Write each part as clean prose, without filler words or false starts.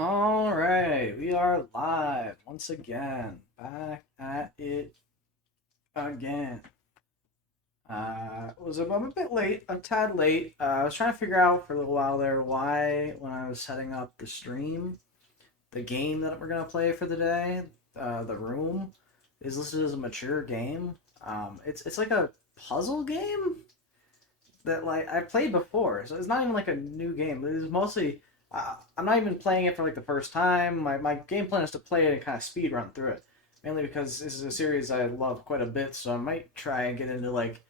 Alright, we are live once again. Back at it again. I'm a bit late, a tad late. I was trying to figure out for a little while there why, when I was setting up the stream, the game that we're going to play for the day, The Room, is listed as a mature game. It's like a puzzle game that like I played before, so it's not even like a new game. It's mostly I'm not even playing it for like the first time. My game plan is to play it and kind of speed run through it, mainly because this is a series I love quite a bit. So I might try and get into like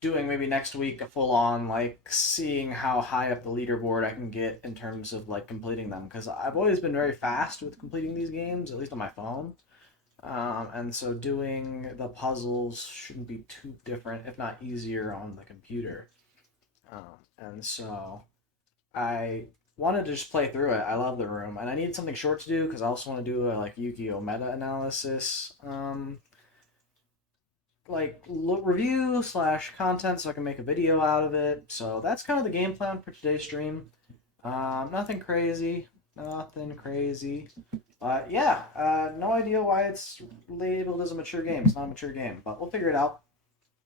doing maybe next week a full on like seeing how high up the leaderboard I can get in terms of like completing them, because I've always been very fast with completing these games, at least on my phone. And so doing the puzzles shouldn't be too different, if not easier, on the computer. And so I wanted to just play through it. I love The Room, and I needed something short to do because I also want to do a like Yu-Gi-Oh meta analysis, like review slash content, so I can make a video out of it. So that's kind of the game plan for today's stream. Nothing crazy, nothing crazy. But yeah, no idea why it's labeled as a mature game. It's not a mature game, but we'll figure it out.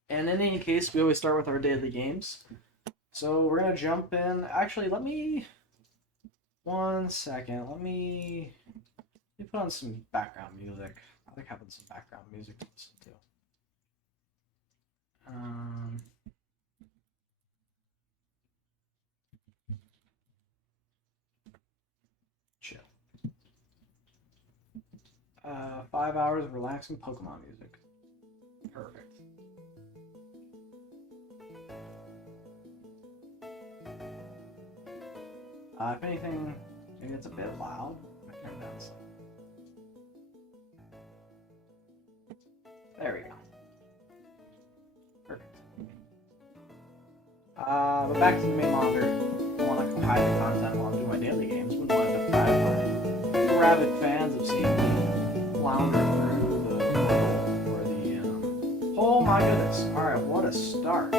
And in any case, we always start with our daily games. So we're gonna jump in. Actually, let me 1 second. Let me put on some background music. I like having some background music to listen to. Chill. 5 hours of relaxing Pokemon music. Perfect. If anything, maybe it's a bit loud. I turn it down slightly. There we go. Perfect. But back to the main monitor. I want to hide the content while I'm doing my daily games. Wouldn't want to deprive my rabid fans of seeing me flounder through the world or the. Oh my goodness! All right, what a start.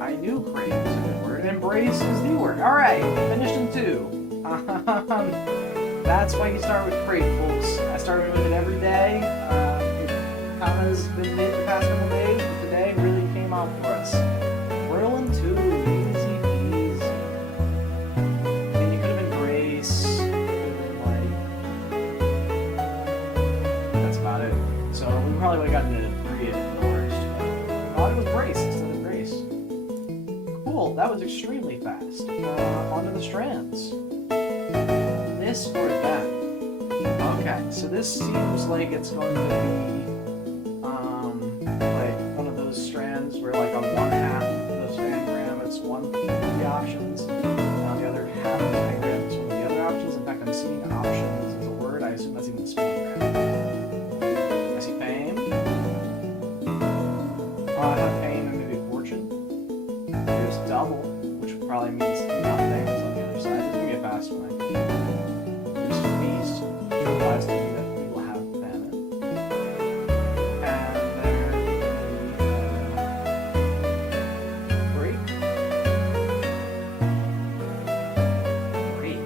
I knew crave was a good word. Embrace is the word. All right, finished in 2. That's why you start with crave, folks. I started with it every day. It kind of has been mid the past couple days, but today really came out for us. Whirling 2, easy peasy. I mean, you could have been Grace, could have been like. That's about it. So we probably would have gotten to 3 at the worst. I thought it was Grace instead of Grace. Cool, that was extremely fast. Onto the strands. This or that? Okay, so this seems like it's going to be like one of those strands where like on one half of the fangram it's one of the options, and on the other half of the fangram it's one of the other options. In fact, I'm seeing options as a word. I assume that's even the fangram. I see fame. I have fame and maybe fortune. There's double, which probably means nothing is on the other side. It's gonna be a fast one. There's feast, which implies to me that we will have famine. And then break. Break.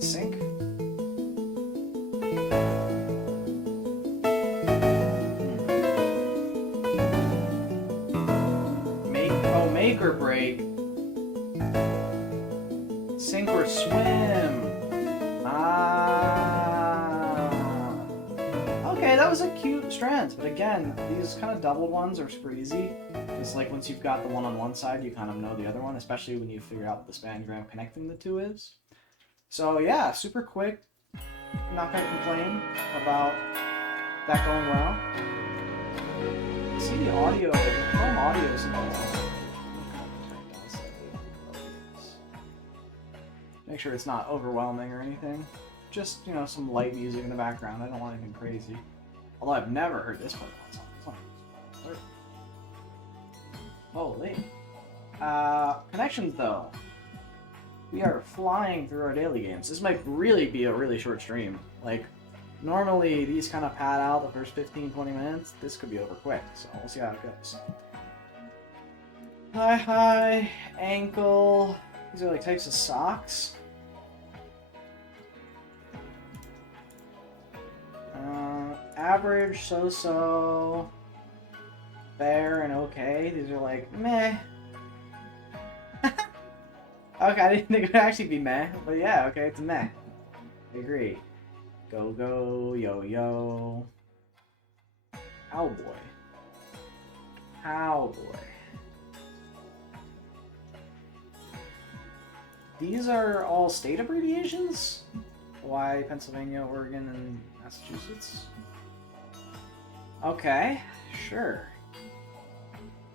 Sink. Make or break. Sink or swim. Okay, that was a cute strand, but again, these kind of doubled ones are super easy. It's like once you've got the one on one side, you kind of know the other one, especially when you figure out what the spangram connecting the two is. So yeah, super quick. Not gonna complain about that going well. See the audio, the home audio is make sure it's not overwhelming or anything. Just, you know, some light music in the background. I don't want anything crazy. Although I've never heard this Pokemon song. Holy. Connections though. We are flying through our daily games. This might really be a really short stream. Like, normally these kind of pad out the first 15-20 minutes. This could be over quick, so we'll see how it goes. Hi, ankle. These are like types of socks. Average, so-so, fair, and okay. These are like, meh. Okay, I didn't think it would actually be meh, but yeah, okay, it's meh. I agree. Go, go, yo, yo. Cowboy. Cowboy. These are all state abbreviations? Hawaii, Pennsylvania, Oregon, and Massachusetts? Okay, sure.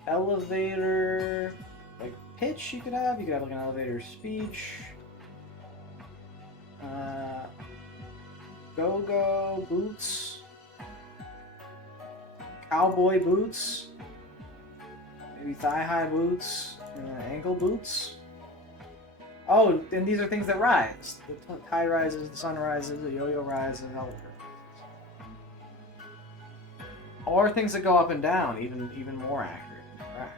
Elevator, like pitch you could have like an elevator speech. Go-go boots. Cowboy boots. Maybe thigh-high boots and ankle boots. Oh, and these are things that rise. The tide rises, the sun rises, the yo-yo rises, elevator. Or things that go up and down, even more accurate. Right.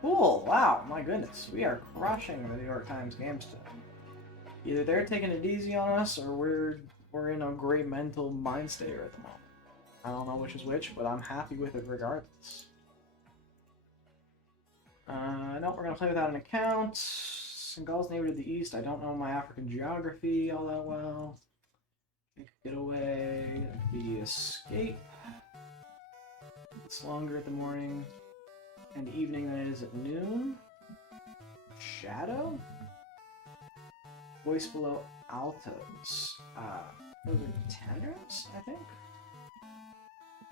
Cool, wow, my goodness. We are crushing the New York Times games today. Either they're taking it easy on us, or we're in a great mental mind state at the moment. I don't know which is which, but I'm happy with it regardless. No, we're gonna play without an account. Senegal's neighbor to the east. I don't know my African geography all that well. Get away. That could be escape. It's longer at the morning and evening than it is at noon. Shadow? Voice below altos. Those are tenors, I think?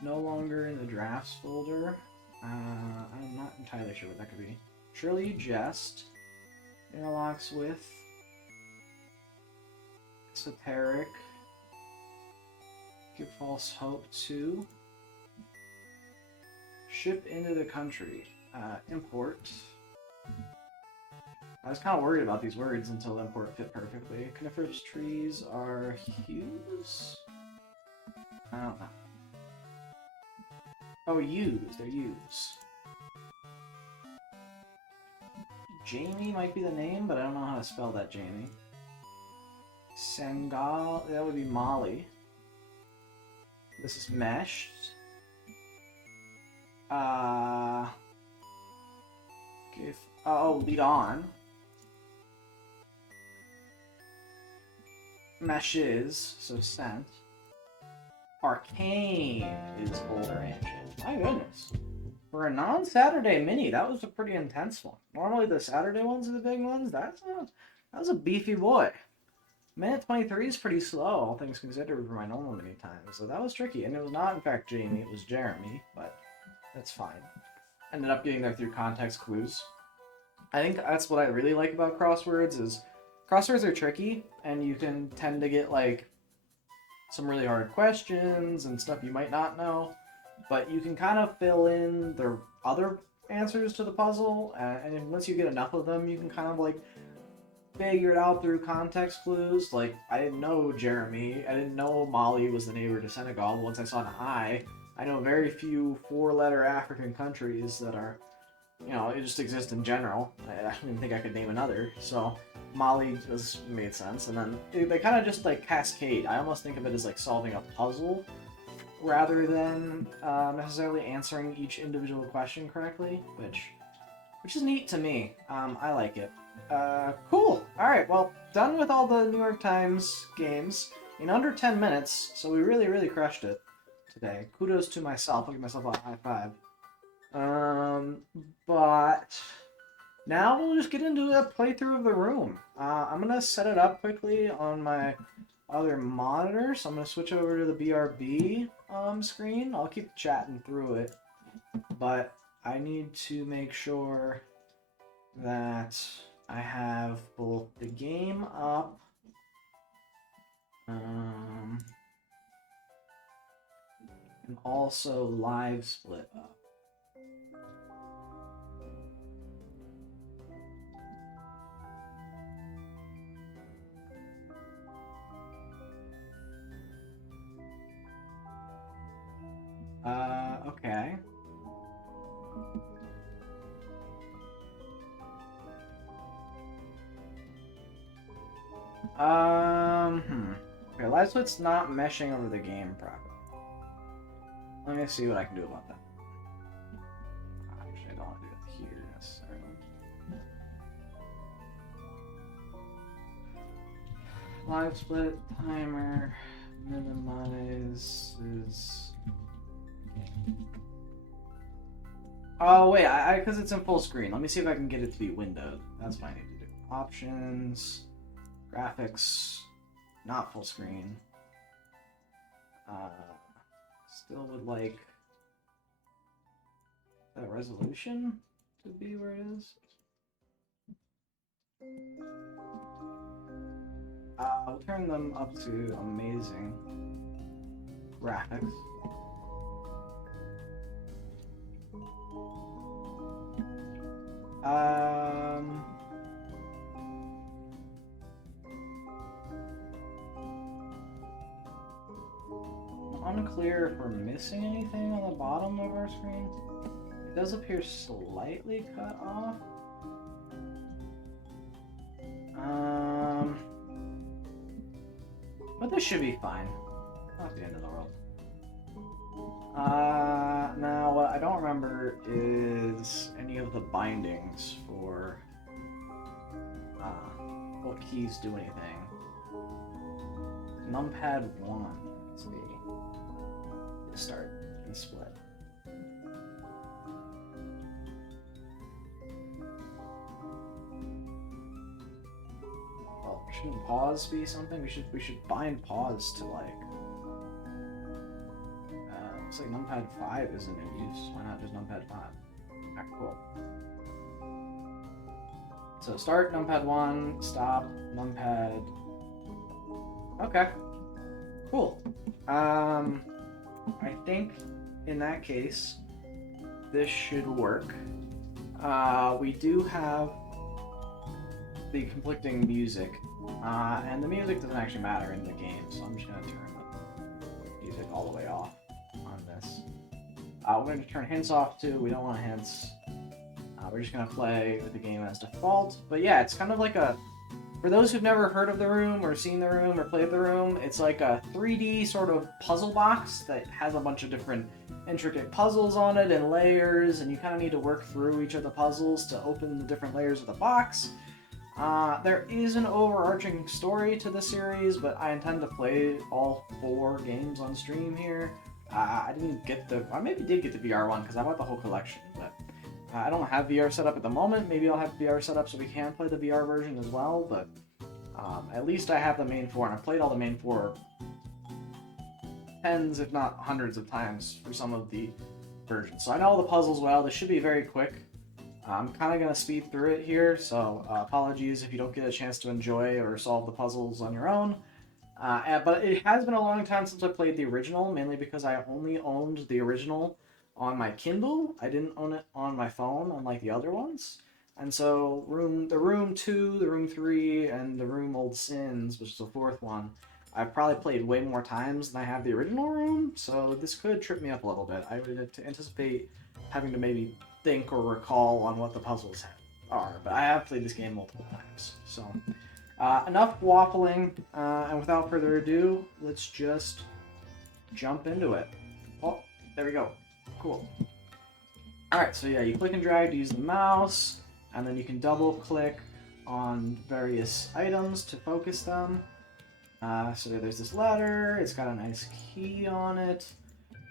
No longer in the drafts folder. I'm not entirely sure what that could be. Surely you jest. Interlocks with. Esoteric. Give false hope to. Ship into the country. Import. I was kind of worried about these words until import fit perfectly. Coniferous trees are hues? I don't know. Oh, use. They're use. Jamie might be the name, but I don't know how to spell that Jamie. Sengal, that would be Molly. This is meshed. Lead on. Meshes, so sent. Arcane is Boulder Engine. My goodness. For a non-Saturday mini, that was a pretty intense one. Normally the Saturday ones are the big ones. That was a beefy boy. Minute 23 is pretty slow, all things considered, for my normal mini time. So that was tricky. And it was not, in fact, Jamie. It was Jeremy, but that's fine. Ended up getting there through context clues. I think that's what I really like about crosswords is crosswords are tricky, and you can tend to get, like, some really hard questions and stuff you might not know, but you can kind of fill in the other answers to the puzzle, and once you get enough of them, you can kind of, like, figure it out through context clues. Like, I didn't know Jeremy, I didn't know Mali was the neighbor to Senegal. Once I saw an I know very few four-letter African countries that are, you know, it just exists in general. I don't even think I could name another, so Mali just made sense. And then they kind of just, like, cascade. I almost think of it as, like, solving a puzzle rather than necessarily answering each individual question correctly, which is neat to me. I like it. Cool. Alright, well, done with all the New York Times games in under 10 minutes, so we really, really crushed it today. Kudos to myself. I'll give myself a high five. But now we'll just get into a playthrough of the room. I'm gonna set it up quickly on my other monitor, so I'm gonna switch over to the BRB screen. I'll keep chatting through it, but I need to make sure that I have both the game up and also live split up. Okay, live split's not meshing over the game properly. Let me see what I can do about that. Actually, I don't want to do it here necessarily. Live split timer minimizes. Oh wait, because it's in full screen. Let me see if I can get it to be windowed. That's what I need to do. Options, graphics, not full screen. Still would like that resolution to be where it is. I'll turn them up to amazing graphics. Unclear if we're missing anything on the bottom of our screen. It does appear slightly cut off. But this should be fine. Not the end of the world. Now what I don't remember is any of the bindings for what keys do anything. Numpad 1. Let's see. Start and split. Well, shouldn't pause be something? We should bind pause to like. Looks like numpad 5 isn't in use. Why not just numpad 5? Alright, cool. So start numpad 1, stop numpad. Okay. Cool. I think in that case, this should work. We do have the conflicting music, and the music doesn't actually matter in the game, so I'm just going to turn the music all the way off on this. We're going to turn hints off too. We don't want hints. We're just going to play with the game as default. But yeah, it's kind of like a... For those who've never heard of the room or seen the room or played the room, it's like a 3D sort of puzzle box that has a bunch of different intricate puzzles on it and layers, and you kind of need to work through each of the puzzles to open the different layers of the box. There is an overarching story to the series, but I intend to play all 4 games on stream here. I didn't get the... I maybe did get the VR one because I bought the whole collection, but... I don't have VR set up at the moment. Maybe I'll have VR set up so we can play the VR version as well, but at least I have the main 4, and I've played all the main 4 tens, if not hundreds of times for some of the versions. So I know all the puzzles well. This should be very quick. I'm kind of going to speed through it here, so apologies if you don't get a chance to enjoy or solve the puzzles on your own. But it has been a long time since I played the original, mainly because I only owned the original on my Kindle. I didn't own it on my phone, unlike the other ones. And so the Room 2, the Room 3, and the Room Old Sins, which is the 4th one, I've probably played way more times than I have the original Room, so this could trip me up a little bit. I would anticipate having to maybe think or recall on what the puzzles are, but I have played this game multiple times. So, enough waffling, and without further ado, let's just jump into it. Oh, there we go. Cool. Alright, so yeah, you click and drag to use the mouse, and then you can double click on various items to focus them. So there's this letter, it's got a nice key on it.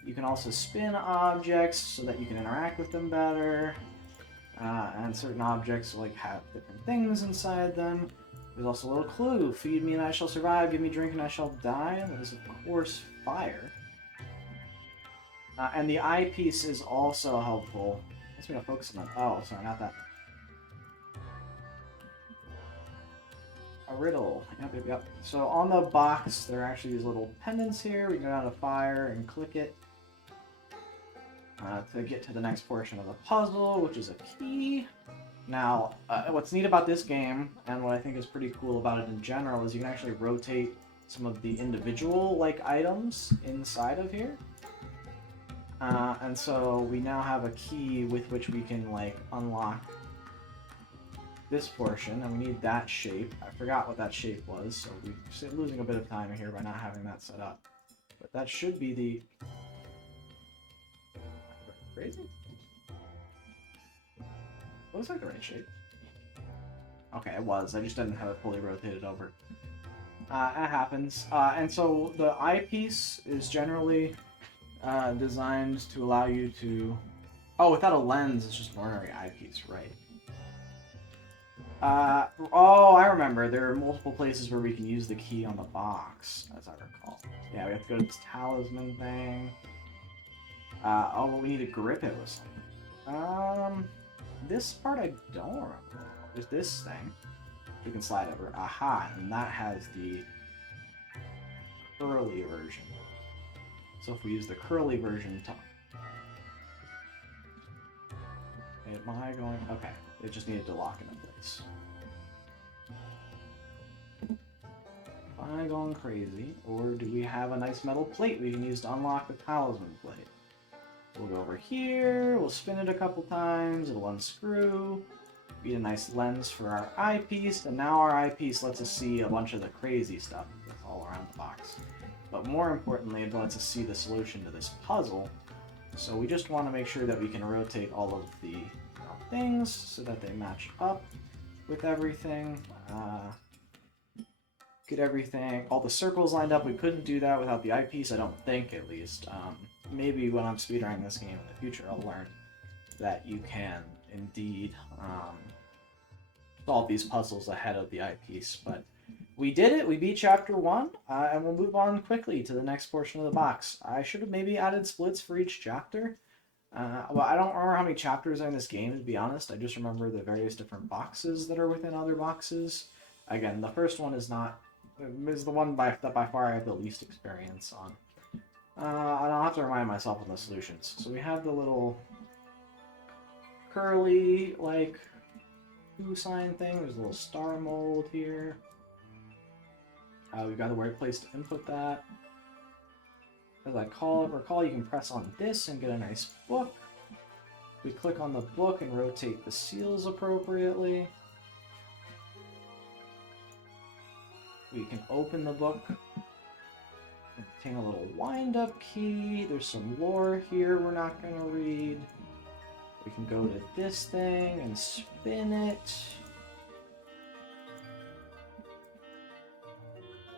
You can also spin objects so that you can interact with them better. And certain objects like have different things inside them. There's also a little clue. Feed me and I shall survive, give me drink and I shall die. And that is of course fire. And the eyepiece is also helpful. Let's me to focus on that. Oh, sorry, not that. A riddle. Yep. So on the box, there are actually these little pendants here. We go down to fire and click it to get to the next portion of the puzzle, which is a key. Now, what's neat about this game, and what I think is pretty cool about it in general, is you can actually rotate some of the individual items inside of here. And so we now have a key with which we can unlock this portion, and we need that shape. I forgot what that shape was, so we're losing a bit of time here by not having that set up. But that should be the... Crazy? Looks like the right shape. Okay, it was. I just didn't have it fully rotated over. That happens. And so the eyepiece is generally designed to allow you to... Oh, without a lens, it's just an ordinary eyepiece, right. Oh, I remember. There are multiple places where we can use the key on the box, as I recall. Yeah, we have to go to this talisman thing. Oh, but we need to grip it with something. This part I don't remember. There's this thing. We can slide over. Aha, and that has the curly version. So if we use the curly version, am I going? Okay, it just needed to lock into place. Am I going crazy, or do we have a nice metal plate we can use to unlock the talisman plate? We'll go over here. We'll spin it a couple times. It'll unscrew. We get a nice lens for our eyepiece, and now our eyepiece lets us see a bunch of the crazy stuff that's all around the box. But more importantly, it lets us see the solution to this puzzle. So we just want to make sure that we can rotate all of the things so that they match up with everything. Get everything, all the circles lined up. We couldn't do that without the eyepiece, I don't think, at least. Maybe when I'm speedrunning this game in the future, I'll learn that you can indeed solve these puzzles ahead of the eyepiece. But we did it. We beat Chapter 1, and we'll move on quickly to the next portion of the box. I should have maybe added splits for each chapter. Well, I don't remember how many chapters are in this game, to be honest. I just remember the various different boxes that are within other boxes. Again, the first one is the one that by far I have the least experience on. And I'll have to remind myself of the solutions. So we have the little curly, like, sign thing. There's a little star mold here. We've got the right place to input that. As I recall, you can press on this and get a nice book. We click on the book and rotate the seals appropriately. We can open the book. Obtain a little wind-up key. There's some lore here we're not going to read. We can go to this thing and spin it.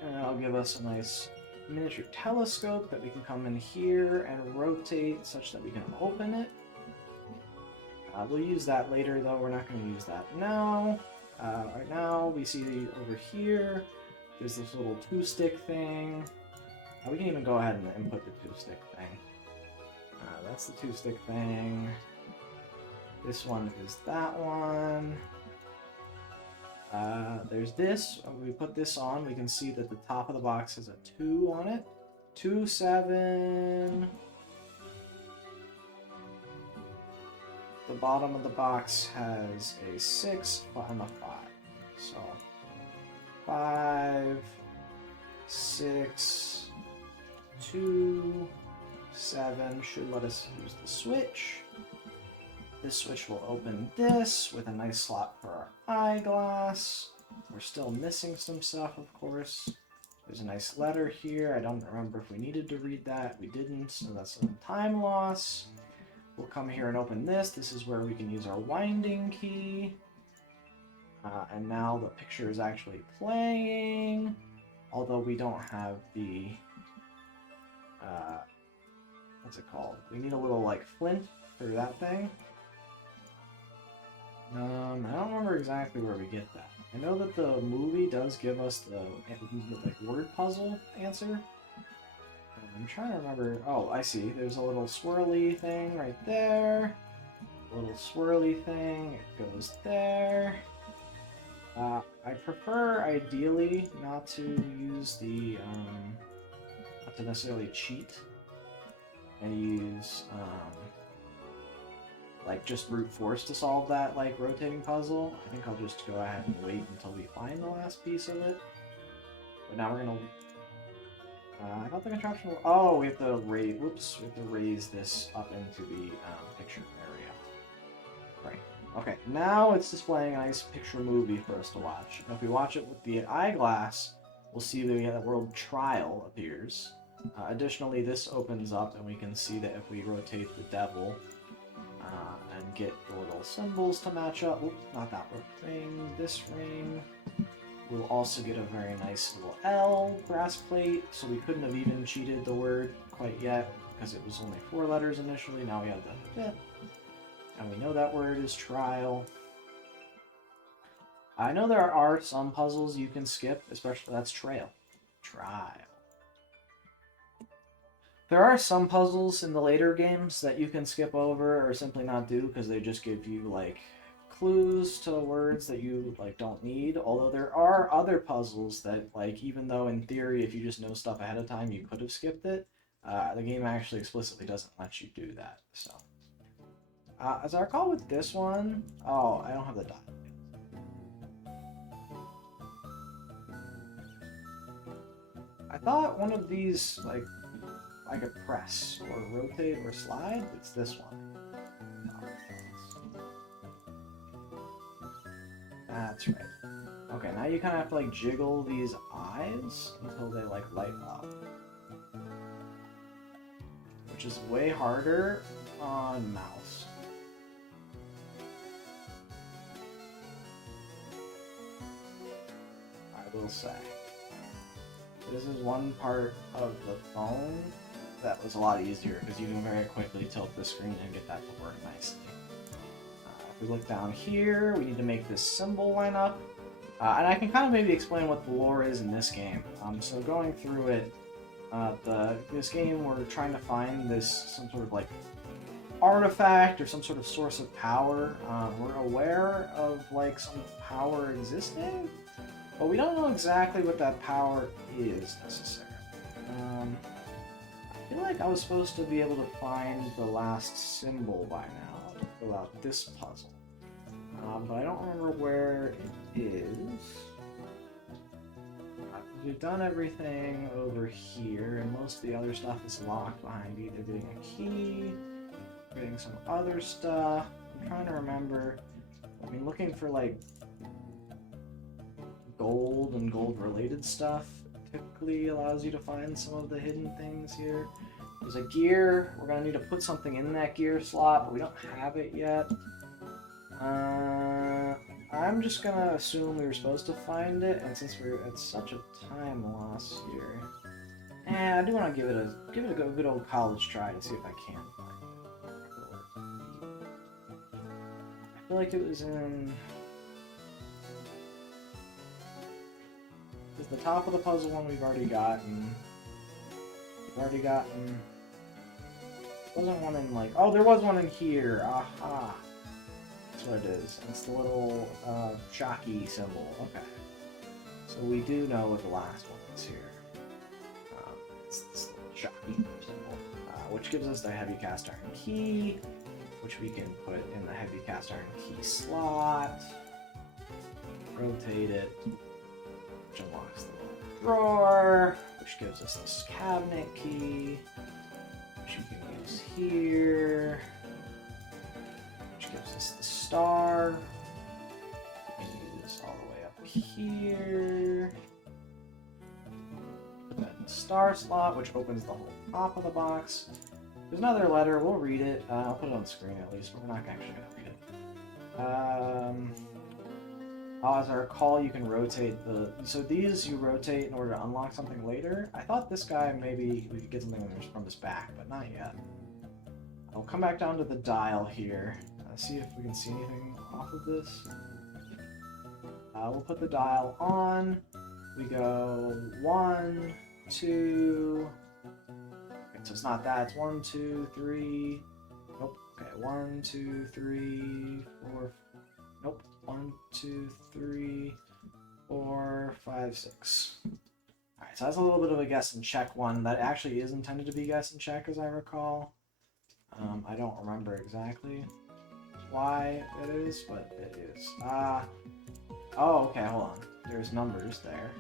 And that'll give us a nice miniature telescope that we can come in here and rotate such that we can open it. We'll use that later, though. We're not going to use that now. Right now, we see over here, there's this little two-stick thing. We can even go ahead and input the two-stick thing. That's the two-stick thing. This one is that one. There's this. When we put this on, we can see that the top of the box has a 2 on it. 2, 7. The bottom of the box has a 6 and a 5. So 5, 6, 2, 7 should let us use the switch. This switch will open this with a nice slot for our eyeglass. We're still missing some stuff, of course. There's a nice letter here. I don't remember if we needed to read that. We didn't, so that's some time loss. We'll come here and open this. This is where we can use our winding key. And now the picture is actually playing. Although we don't have the... what's it called? We need a little, like, flint for that thing. I don't remember exactly where we get that. I know that the movie does give us the word puzzle answer. I'm trying to remember... Oh, I see. There's a little swirly thing right there. A little swirly thing. It goes there. I prefer, ideally, not to use the... not to necessarily cheat. And use... like, just brute force to solve that, like, rotating puzzle. I think I'll just go ahead and wait until we find the last piece of it. But now we're gonna... I thought the contraption... Oh, we have to raise... Whoops. We have to raise this up into the picture area. Right. Okay, now it's displaying a nice picture movie for us to watch. And if we watch it with the eyeglass, we'll see the word trial appears. Additionally, this opens up and we can see that if we rotate the devil and get the little symbols to match up, oops, not that ring, this ring, we'll also get a very nice little L brass plate, so we couldn't have even cheated the word quite yet because it was only 4 letters initially. Now we have the fifth, and we know that word is trial. I know there are some puzzles you can skip, especially that's trail. Trial. There are some puzzles in the later games that you can skip over or simply not do because they just give you like clues to words that you like don't need. Although there are other puzzles that like even though in theory if you just know stuff ahead of time you could have skipped it, the game actually explicitly doesn't let you do that. So as I recall with this one, oh I don't have the dot. I thought one of these like I could press or rotate or slide. It's this one. That's right. Okay, now you kind of have to like jiggle these eyes until they like light up. Which is way harder on mouse. I will say. This is one part of the phone that was a lot easier because you can very quickly tilt the screen and get that to work nicely. If we look down here, we need to make this symbol line up. And I can kind of maybe explain what the lore is in this game. So going through it, this game we're trying to find some sort of like artifact or some sort of source of power. We're aware of like some power existing, but we don't know exactly what that power is necessarily. I feel like I was supposed to be able to find the last symbol by now to fill out this puzzle. But I don't remember where it is. We've done everything over here, and most of the other stuff is locked behind either getting a key, or getting some other stuff. I'm trying to remember. I mean, looking for like gold and gold-related stuff typically allows you to find some of the hidden things here. There's a gear. We're going to need to put something in that gear slot, but we don't have it yet. I'm just going to assume we were supposed to find it, and since we're at such a time loss here, I do want to give it a good old college try to see if I can find it. I feel like it was in... Is the top of the puzzle one we've already gotten? Wasn't one in like... Oh, there was one in here. Aha. That's what it is. It's the little jockey symbol. Okay. So we do know what the last one is here. It's this little jockey symbol, which gives us the heavy cast iron key, which we can put in the heavy cast iron key slot. Rotate it. Which unlocks the little drawer, which gives us this cabinet key, which we can use here, which gives us the star. We can use all the way up here. Put that in the star slot, which opens the whole top of the box. There's another letter. We'll read it. I'll put it on the screen at least, but we're not actually going to read it. As I recall, you can rotate so these you rotate in order to unlock something later. I thought this guy maybe we could get something from his back, but not yet. I'll come back down to the dial here. See if we can see anything off of this. We'll put the dial on. We go 1, 2. Okay, so it's not that. It's 1, 2, 3. Nope. Okay, 1, 2, 3, 4. Nope. 1, 2, 3, 4, 5, 6. Alright, so that's a little bit of a guess and check one. That actually is intended to be guess and check, as I recall. I don't remember exactly why it is, but it is. Oh, okay, hold on. There's numbers there.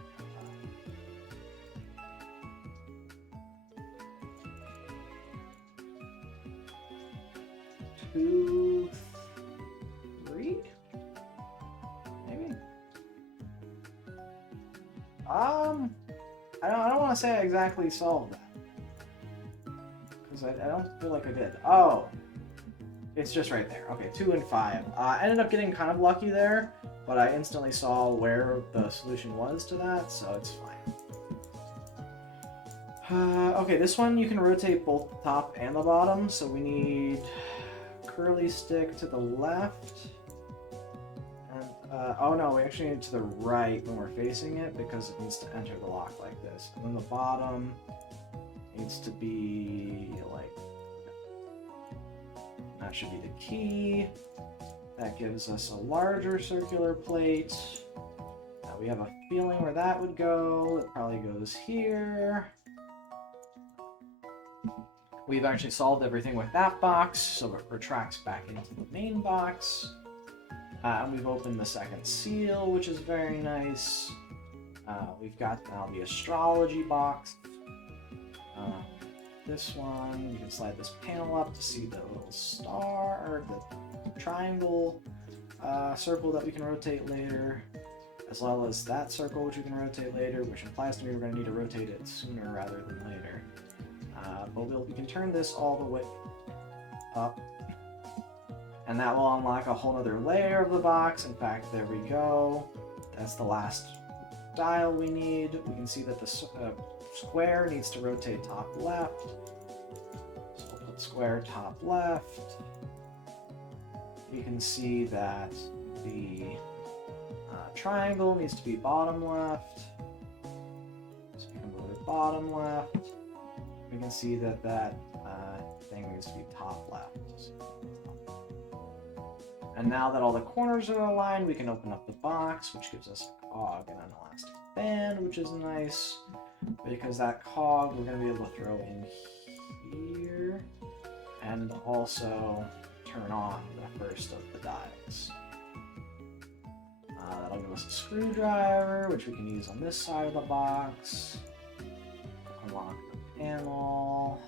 2, 3? I don't want to say I exactly solved that. Because I don't feel like I did. Oh! It's just right there. Okay, 2 and 5. I ended up getting kind of lucky there, but I instantly saw where the solution was to that, so it's fine. Okay, this one you can rotate both the top and the bottom, so we need curly stick to the left. And, oh no, we actually need it to the right when we're facing it, because it needs to enter the lock like this. And then the bottom needs to be like... That should be the key. That gives us a larger circular plate. We have a feeling where that would go. It probably goes here. We've actually solved everything with that box, so it retracts back into the main box. And we've opened the second seal, which is very nice. We've got now the astrology box. This one, you can slide this panel up to see the little star, or the triangle circle that we can rotate later, as well as that circle which we can rotate later, which implies to me we're going to need to rotate it sooner rather than later. But we can turn this all the way up, and that will unlock a whole other layer of the box. In fact, there we go. That's the last dial we need. We can see that the square needs to rotate top left. So we'll put square top left. You can see that the triangle needs to be bottom left. So we can move it bottom left. We can see that that thing needs to be top left. And now that all the corners are aligned, we can open up the box, which gives us a cog and an elastic band, which is nice. Because that cog we're going to be able to throw in here and also turn on the first of the dials. That'll give us a screwdriver, which we can use on this side of the box. Unlock the panel.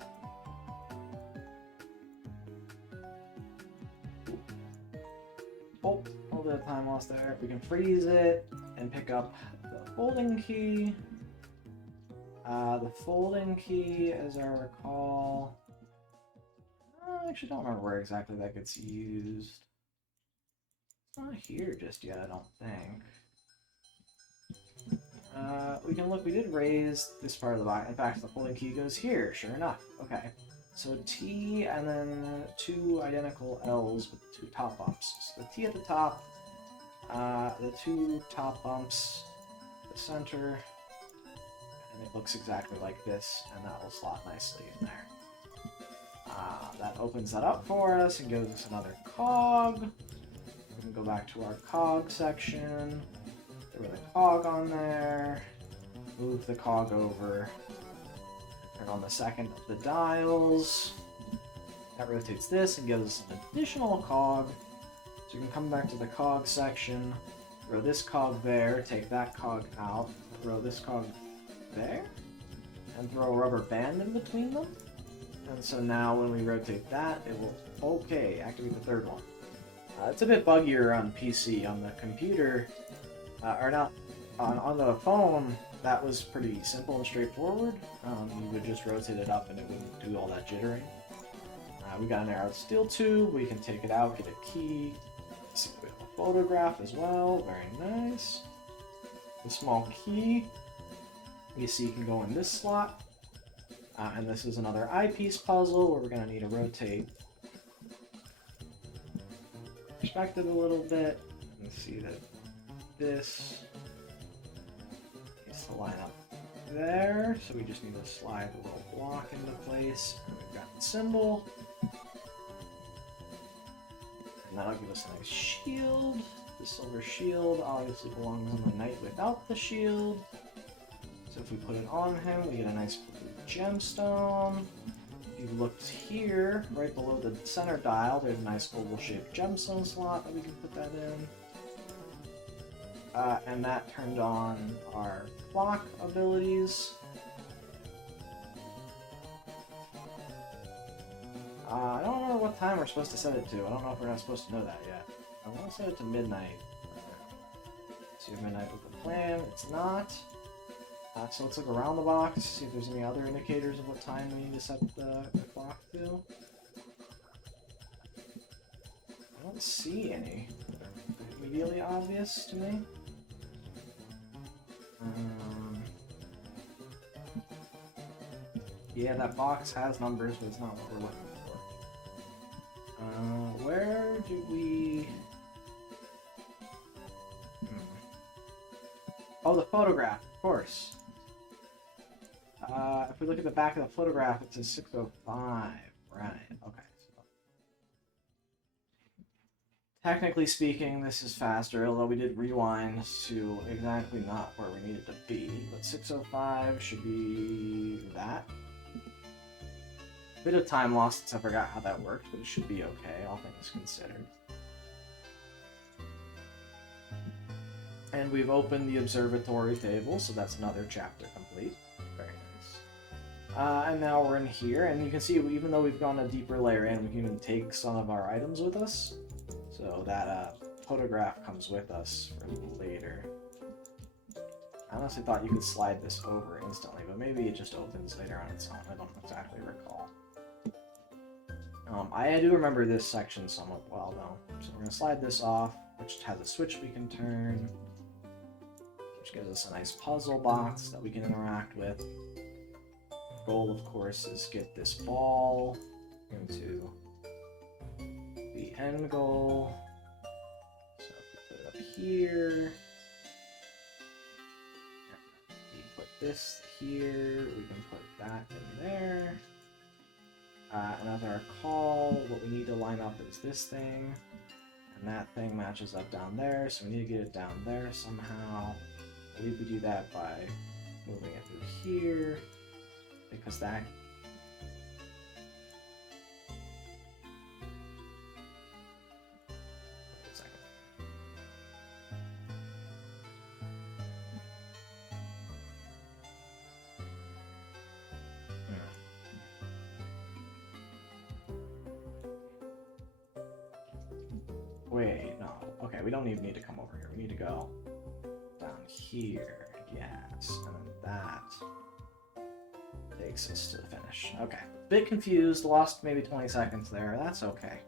Oh, a little bit of time lost there. We can freeze it and pick up the folding key. The folding key, as I recall, I actually don't remember where exactly that gets used. It's not here just yet, I don't think. We can look, we did raise this part of the box. In fact, the folding key goes here, sure enough. Okay. So T and then 2 identical L's with 2 top bumps. So the T at the top, the 2 top bumps, the center, and it looks exactly like this, and that will slot nicely in there. That opens that up for us and gives us another cog. We can go back to our cog section, throw the cog on there, move the cog over, turn on the second of the dials. That rotates this and gives us an additional cog. So you can come back to the cog section, throw this cog there, take that cog out, throw this cog there, and throw a rubber band in between them. And so now when we rotate that, it will, okay, activate the third one. It's a bit buggier on PC. On the computer, or not, on the phone, that was pretty simple and straightforward. You would just rotate it up and it wouldn't do all that jittering. We got an arrowed steel tube, we can take it out, get a key. See, we have a photograph as well, very nice. The small key, you see can go in this slot. And this is another eyepiece puzzle where we're going to need to rotate perspective a little bit and see that this needs to line up there. So we just need to slide the little block into place. And we've got the symbol. And that'll give us a nice shield. The silver shield obviously belongs on the knight without the shield. So if we put it on him, we get a nice gemstone. If you looked here, right below the center dial, there's a nice oval-shaped gemstone slot that we can put that in. And that turned on our clock abilities. I don't remember what time we're supposed to set it to. I don't know if we're not supposed to know that yet. I want to set it to midnight. See, midnight with the plan. It's not. So let's look around the box, see if there's any other indicators of what time we need to set the clock to. I don't see any immediately obvious to me. Yeah, that box has numbers, but it's not what we're looking for. Where do we... Oh, the photograph, of course. If we look at the back of the photograph, it says 6:05. Right, okay. So, technically speaking, this is faster, although we did rewind to exactly not where we needed to be. But 6:05 should be that. Bit of time lost since I forgot how that worked, but it should be okay, all things considered. And we've opened the observatory table, so that's another chapter complete. Very nice. And now we're in here, and you can see even though we've gone a deeper layer in, we can even take some of our items with us. So that photograph comes with us for later. I honestly thought you could slide this over instantly, but maybe it just opens later on its own. I don't exactly recall. I do remember this section somewhat well, though. So we're going to slide this off, which has a switch we can turn, which gives us a nice puzzle box that we can interact with. The goal, of course, is get this ball into the end goal. So if we put it up here, we put this here, we can put that in there. And as I recall, what we need to line up is this thing, and that thing matches up down there, so we need to get it down there somehow. I believe we do that by moving it through here, because that... Wait a second. Wait, no. Okay, we don't even need to come over here. We need to go down here. Yes, and then that takes us to the finish. Okay, bit confused. Lost maybe 20 seconds there. That's okay.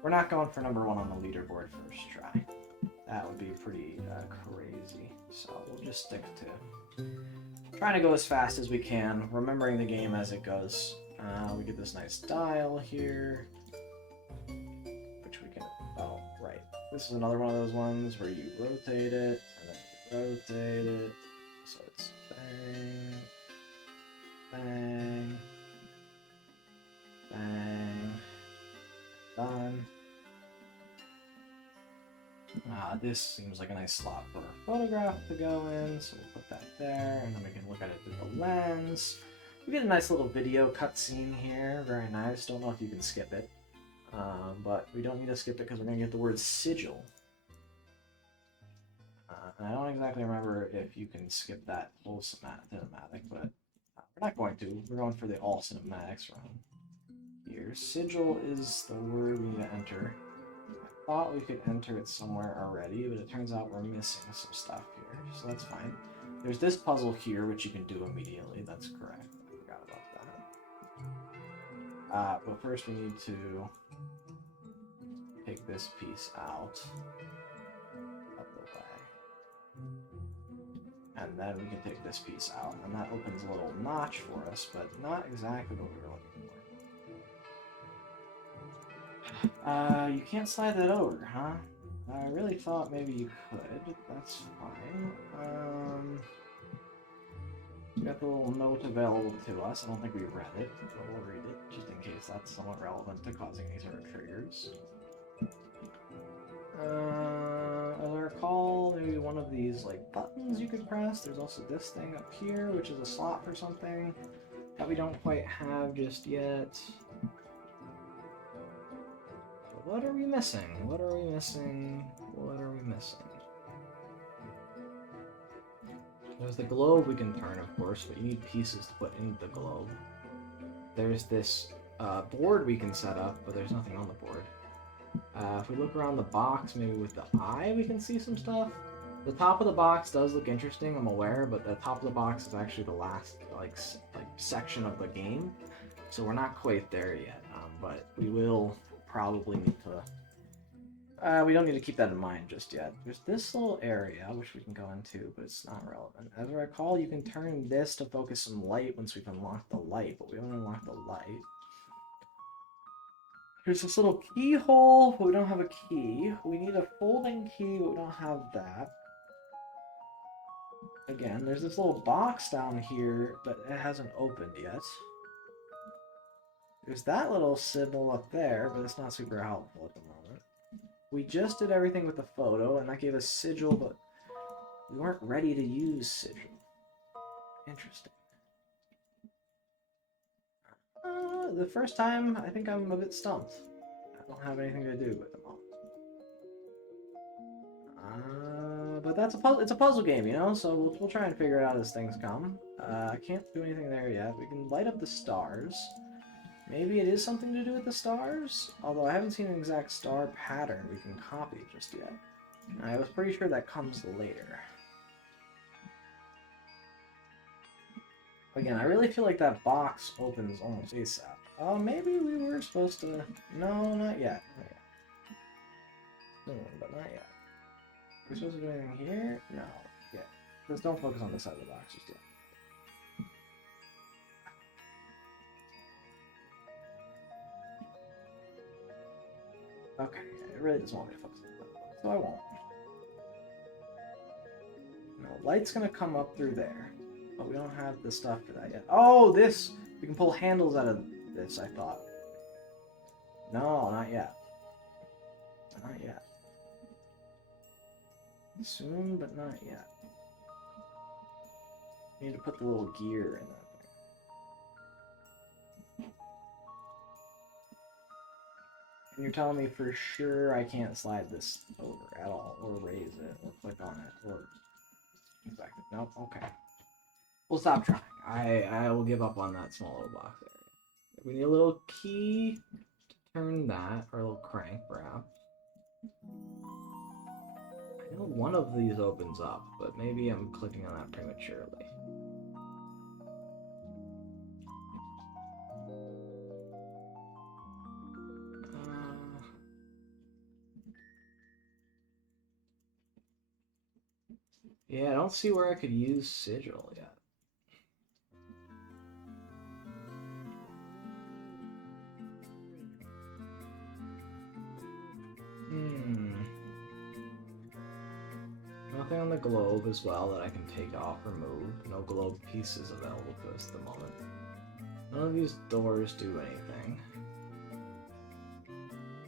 We're not going for number 1 on the leaderboard first try. That would be pretty crazy. So we'll just stick to trying to go as fast as we can, remembering the game as it goes. We get this nice dial here. This is another one of those ones where you rotate it, and then you rotate it, so it's bang, bang, bang, done. This seems like a nice slot for a photograph to go in, so we'll put that there, and then we can look at it through the lens. We get a nice little video cutscene here, very nice. Don't know if you can skip it. But we don't need to skip it because we're going to get the word sigil. And I don't exactly remember if you can skip that whole cinematic, but we're not going to. We're going for the all cinematics run here. Sigil is the word we need to enter. I thought we could enter it somewhere already, but it turns out we're missing some stuff here, so that's fine. There's this puzzle here, which you can do immediately. That's correct. I forgot about that. But first we need to take this piece out of the way. And then we can take this piece out, and that opens a little notch for us, but not exactly what we were looking for. You can't slide that over, huh? I really thought maybe you could. That's fine. We got the little note available to us. I don't think we read it, but we'll read it, just in case that's somewhat relevant to causing any sort of triggers. As I recall, maybe one of these like buttons you could press. There's also this thing up here, which is a slot for something that we don't quite have just yet. But what are we missing? What are we missing? What are we missing? There's the globe we can turn, of course, but you need pieces to put in the globe. There's this board we can set up, but there's nothing on the board. If we look around the box, maybe with the eye we can see some stuff. The top of the box does look interesting, I'm aware, but the top of the box is actually the last like section of the game, so we're not quite there yet. But we will probably need to. We don't need to keep that in mind just yet. There's this little area which we can go into, but it's not relevant. As I recall, you can turn this to focus some light once we've unlocked the light, but we haven't unlocked the light. Here's this little keyhole, but we don't have a key. We need a folding key, but we don't have that. Again, there's this little box down here, but it hasn't opened yet. There's that little symbol up there, but it's not super helpful at the moment. We just did everything with the photo, and that gave us sigil, but we weren't ready to use sigil. Interesting. The first time, I think I'm a bit stumped. I don't have anything to do at the moment. But that's a puzzle. It's a puzzle game, you know. So we'll try and figure it out as things come. I can't do anything there yet. We can light up the stars. Maybe it is something to do with the stars. Although I haven't seen an exact star pattern we can copy just yet. I was pretty sure that comes later. Again, I really feel like that box opens almost ASAP. Oh, maybe we were supposed to... No, not yet. Not yet. But not yet. Are we supposed to do anything here? No. Yeah. Just don't focus on this side of the box just yet. Okay, it really doesn't want me to focus on that, so I won't. No, light's gonna come up through there. But we don't have the stuff for that yet. Oh, this! We can pull handles out of this, I thought. No, not yet. Not yet. Soon, but not yet. We need to put the little gear in that thing. And you're telling me for sure I can't slide this over at all, or raise it, or click on it, or... Exactly. Nope, okay. We'll stop trying. I will give up on that small little box area. We need a little key to turn that, or a little crank, perhaps. I know one of these opens up, but maybe I'm clicking on that prematurely. Yeah, I don't see where I could use sigil yet. Nothing on the globe as well that I can take off or move. No globe pieces available to us at the moment. None of these doors do anything.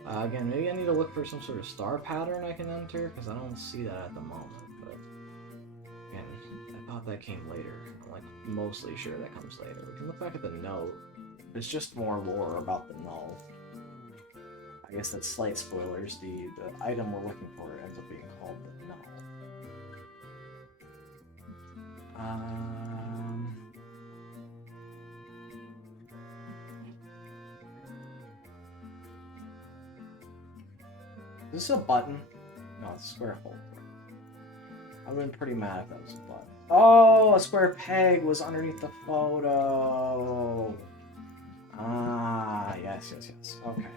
Again, maybe I need to look for some sort of star pattern I can enter, because I don't see that at the moment. But again, I thought that came later. I'm like mostly sure that comes later. We can look back at the note. There's just more lore about the null. I guess that's slight spoilers. The item we're looking for ends up being called the null. Is this a button? No, it's a square hole. I would have been pretty mad if that was a button. Oh, a square peg was underneath the photo. Ah, yes. Okay.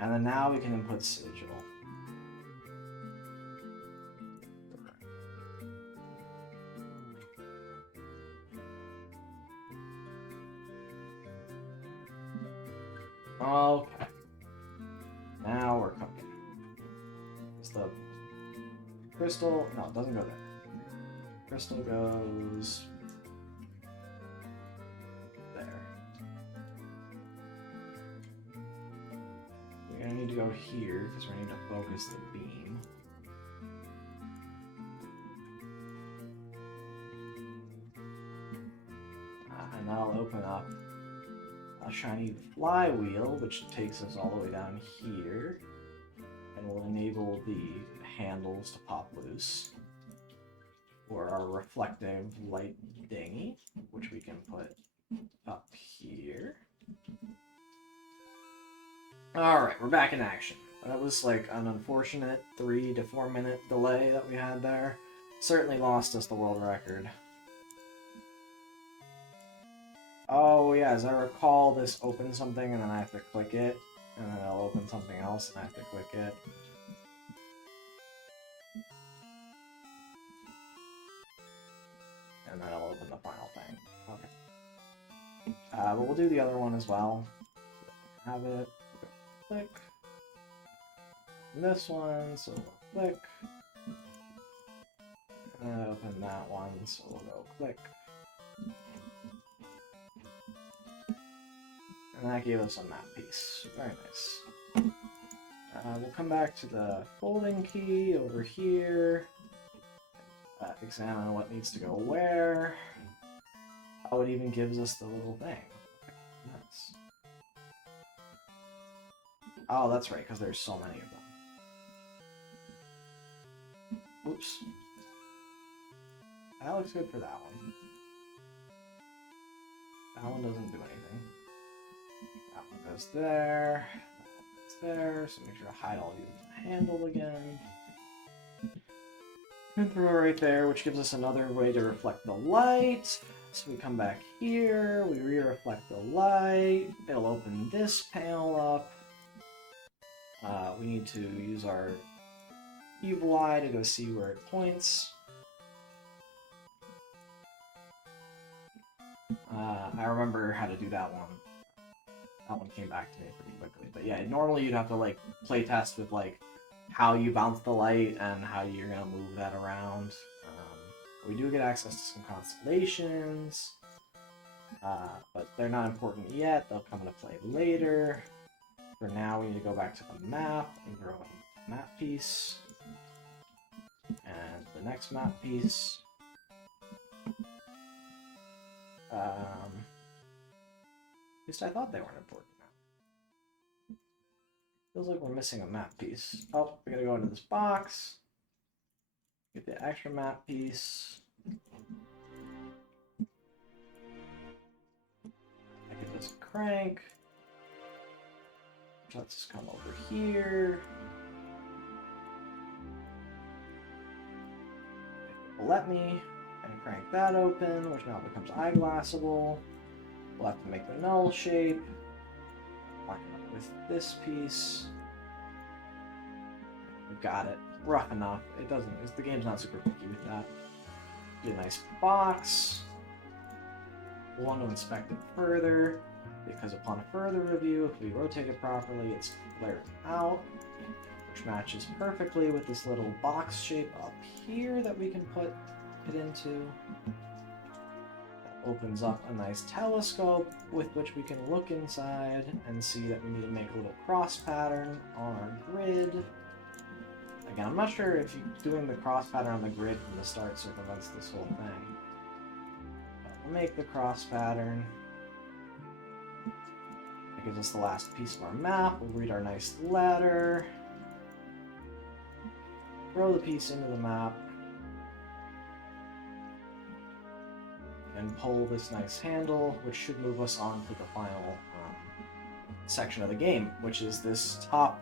And then now we can input sigil. Okay. Now we're cooking. Is the crystal... No, it doesn't go there. Crystal goes... there. We're gonna need to go here, because we're gonna need to focus the beam. And that'll open up a shiny flywheel, which takes us all the way down here, and will enable the handles to pop loose for our reflective light dinghy, which we can put up here. Alright, we're back in action. That was like an unfortunate 3 to 4 minute delay that we had there. Certainly lost us the world record. Oh yeah, as I recall, this opens something and then I have to click it, and then it'll open something else and I have to click it. And then it'll open the final thing. Okay. But we'll do the other one as well. Have it. Click. And this one, so we'll click. And then open that one, so we'll go click. And that gave us a map piece. Very nice. We'll come back to the folding key over here. Examine what needs to go where. Oh, it even gives us the little thing. Okay, nice. Oh, that's right, because there's so many of them. Oops. That looks good for that one. That one doesn't do anything. That one goes there. That one goes there. So make sure to hide all these handle again. And throw it right there, which gives us another way to reflect the light. So we come back here, we re-reflect the light. It'll open this panel up. We need to use our evil eye to go see where it points. I remember how to do that one. That one came back to me pretty quickly. But yeah, normally you'd have to like play test with like how you bounce the light and how you're gonna move that around. We do get access to some constellations, but they're not important yet. They'll come into play later. For now, we need to go back to the map and throw in a map piece. And the next map piece. At least I thought they weren't important now. Feels like we're missing a map piece. Oh, we gotta go into this box. Get the extra map piece. I get this crank. Let's just come over here. It will let me, and crank that open, which now becomes eyeglassable. We'll have to make the null shape. Line it up with this piece. We've got it. Rough enough. It doesn't. The game's not super picky with that. Get a nice box. We'll want to inspect it further, because upon further review, if we rotate it properly, it's flared out, which matches perfectly with this little box shape up here that we can put it into. That opens up a nice telescope with which we can look inside and see that we need to make a little cross pattern on our grid. Again, I'm not sure if doing the cross pattern on the grid from the start circumvents this whole thing. But we'll make the cross pattern. That gives us the last piece of our map. We'll read our nice letter. Throw the piece into the map. And pull this nice handle, which should move us on to the final section of the game, which is this top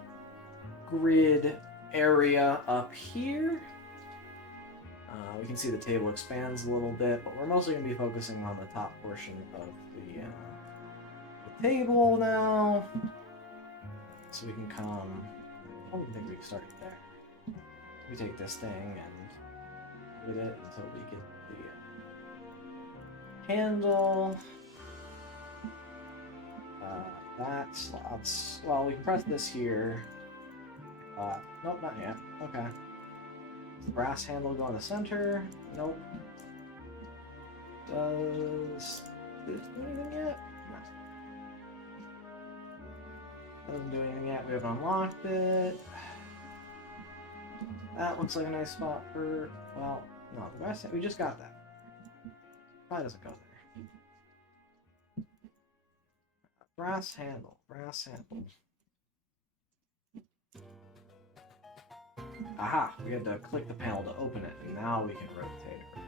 grid area up here. We can see the table expands a little bit, but we're mostly going to be focusing on the top portion of the table now. So we can come... I don't even think we've started there. We take this thing and hit it until we get the handle. That slots... Well, we can press this here. Nope, not yet. Okay. Does the brass handle go in the center? Nope. Does this do anything yet? No. Doesn't do anything yet. We haven't unlocked it. That looks like a nice spot for... Well, no, the brass... We just got that. Probably doesn't go there. Brass handle. Brass handle. Aha! We had to click the panel to open it, and now we can rotate it.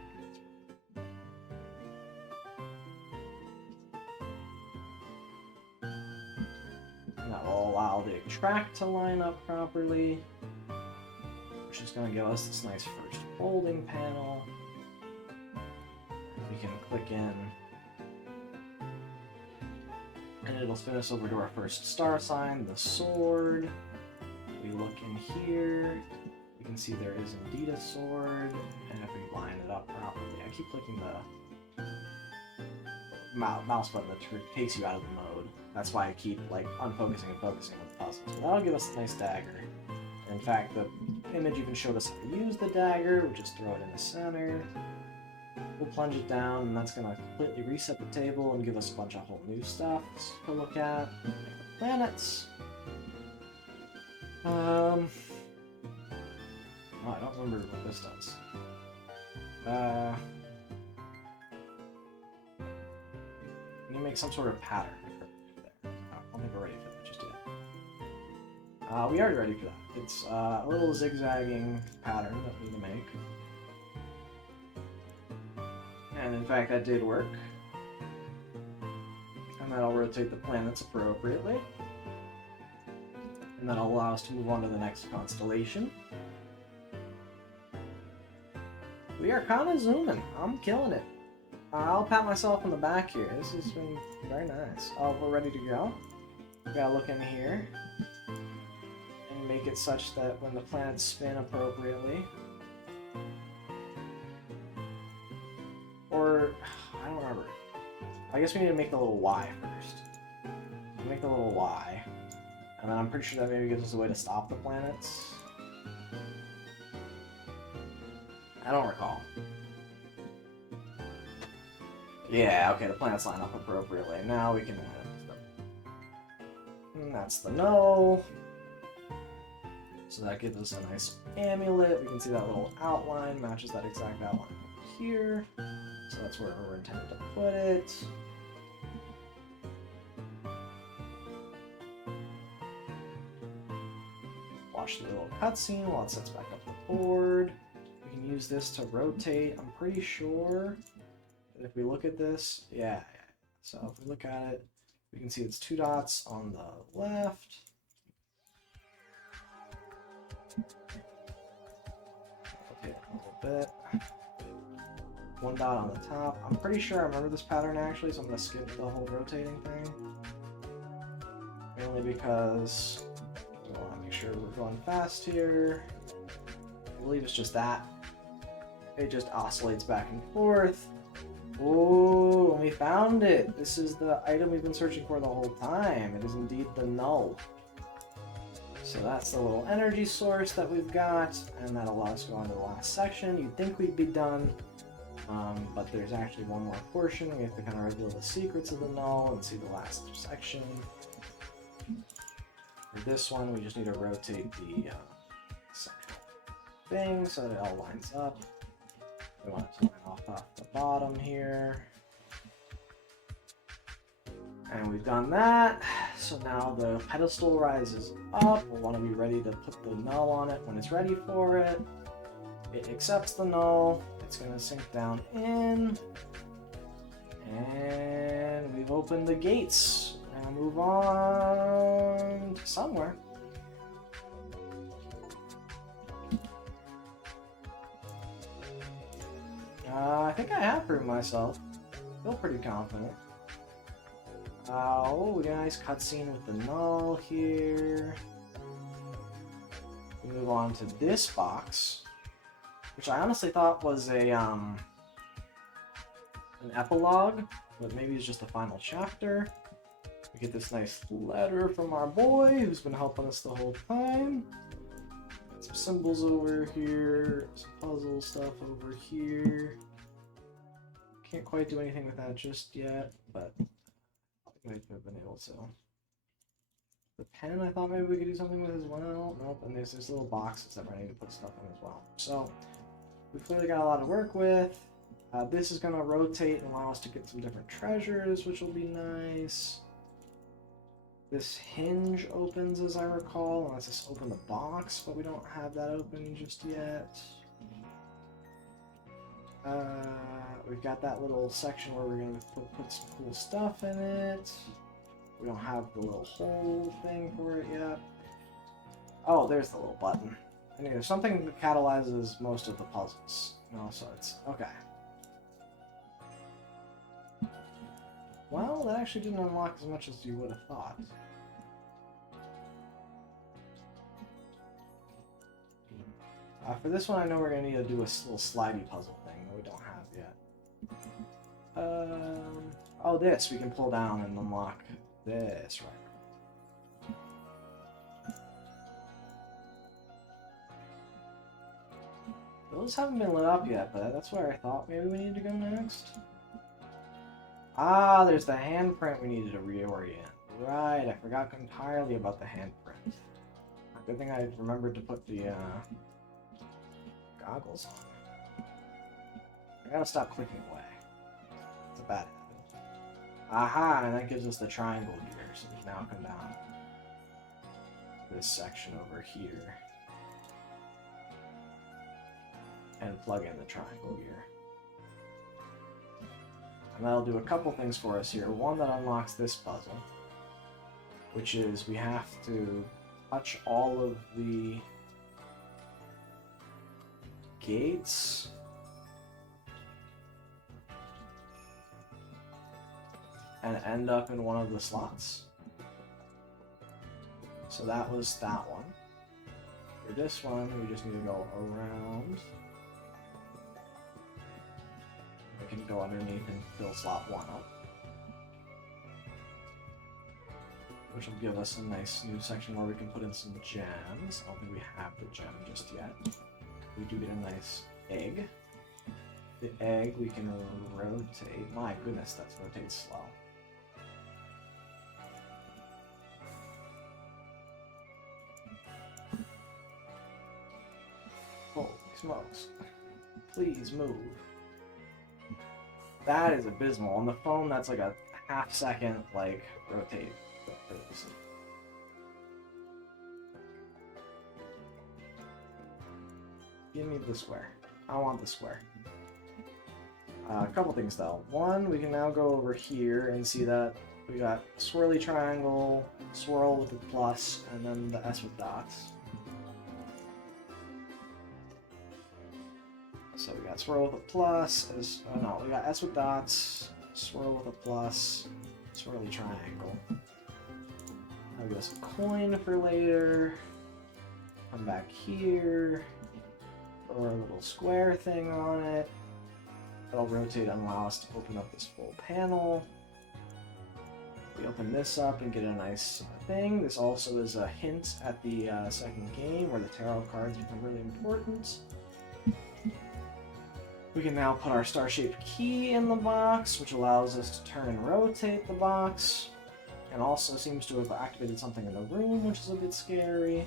And that will allow the track to line up properly, which is going to give us this nice first folding panel. We can click in, and it'll spin us over to our first star sign, the sword. We look in here, we can see there is indeed a sword, and if we line it up properly, I keep clicking the mouse button that takes you out of the mode. That's why I keep like unfocusing and focusing on the puzzles. But that'll give us a nice dagger. In fact, the image even showed us how to use the dagger. We'll just throw it in the center. We'll plunge it down, and that's going to completely reset the table and give us a bunch of whole new stuff to look at. Like the planets. Oh, I don't remember what this does. You make some sort of pattern there. I don't think we're ready for that just yet. We are ready for that. It's a little zigzagging pattern that we need to make. And in fact, that did work. And that'll rotate the planets appropriately. And that'll allow us to move on to the next constellation. We are kind of zooming. I'm killing it. I'll pat myself on the back here. This has been very nice. Oh, we're ready to go. We gotta look in here and make it such that when the planets spin appropriately, or I don't remember. I guess we need to make the little Y first. Make the little Y, and then I'm pretty sure that maybe gives us a way to stop the planets. I don't recall. Yeah, okay, the planets line up appropriately. Now we can line up them. And that's the no. So that gives us a nice amulet. We can see that little outline matches that exact outline here. So that's where we're intended to put it. Watch the little cutscene while it sets back up the board. We can use this to rotate. I'm pretty sure that if we look at this, yeah. So if we look at it, we can see it's 2 dots on the left. Rotate it a little bit. 1 dot on the top. I'm pretty sure I remember this pattern actually, so I'm going to skip the whole rotating thing. Mainly because we want to make sure we're going fast here. I believe it's just that. It just oscillates back and forth. Oh, we found it! This is the item we've been searching for the whole time. It is indeed the null. So that's the little energy source that we've got, and that'll allow us to go on to the last section. You'd think we'd be done, but there's actually one more portion. We have to kind of reveal the secrets of the null and see the last section. For this one, we just need to rotate the section thing so that it all lines up. We want it to line off the bottom here. And we've done that. So now the pedestal rises up. We'll want to be ready to put the null on it when it's ready for it. It accepts the null. It's going to sink down in. And we've opened the gates. We're going to move on to somewhere. I think I have proven myself. Feel pretty confident. Oh, we got a nice cutscene with the null here. We move on to this box, which I honestly thought was a an epilogue, but maybe it's just the final chapter. We get this nice letter from our boy who's been helping us the whole time. Some symbols over here, some puzzle stuff over here. Can't quite do anything with that just yet, but I think I could have been able to. The pen I thought maybe we could do something with as well. Nope, and there's little boxes that I need to put stuff in as well. So we've clearly got a lot to work with. This is going to rotate and allow us to get some different treasures, which will be nice. This hinge opens, as I recall, and lets us open the box, but we don't have that open just yet. We've got that little section where we're going to put some cool stuff in it. We don't have the little hole thing for it yet. Oh, there's the little button. Anyway, something catalyzes most of the puzzles. No, so it's okay. Well, that actually didn't unlock as much as you would have thought. For this one, I know we're gonna need to do a little slidey puzzle thing that we don't have yet. Oh, this we can pull down and unlock this, right? Those haven't been lit up yet, but that's where I thought maybe we need to go next. Ah, there's the handprint we needed to reorient. Right, I forgot entirely about the handprint. Good thing I remembered to put the goggles on. I gotta stop clicking away. It's a bad habit. Aha, and that gives us the triangle gear, so we can now come down this section over here and plug in the triangle gear. And that'll do a couple things for us here. One, that unlocks this puzzle, which is we have to touch all of the gates and end up in one of the slots. So that was that one. For this one, we just need to go around. We can go underneath and fill slot 1 up, which will give us a nice new section where we can put in some gems. I don't think we have the gem just yet. We do get a nice egg. The egg we can rotate. My goodness, that's rotated slow. Holy smokes. Please move. That is abysmal. On the phone, that's like a half-second, like, rotate. Give me the square. I want the square. A couple things, though. One, we can now go over here and see that we got swirly triangle, swirl with the plus, and then the S with dots. So we got swirl with a plus, no, we got S with dots, swirl with a plus, swirly triangle. That'll give us a coin for later. Come back here, throw our little square thing on it. That'll rotate and allow us to open up this full panel. We open this up and get a nice thing. This also is a hint at the second game where the tarot cards become really important. We can now put our star-shaped key in the box, which allows us to turn and rotate the box, and also seems to have activated something in the room, which is a bit scary.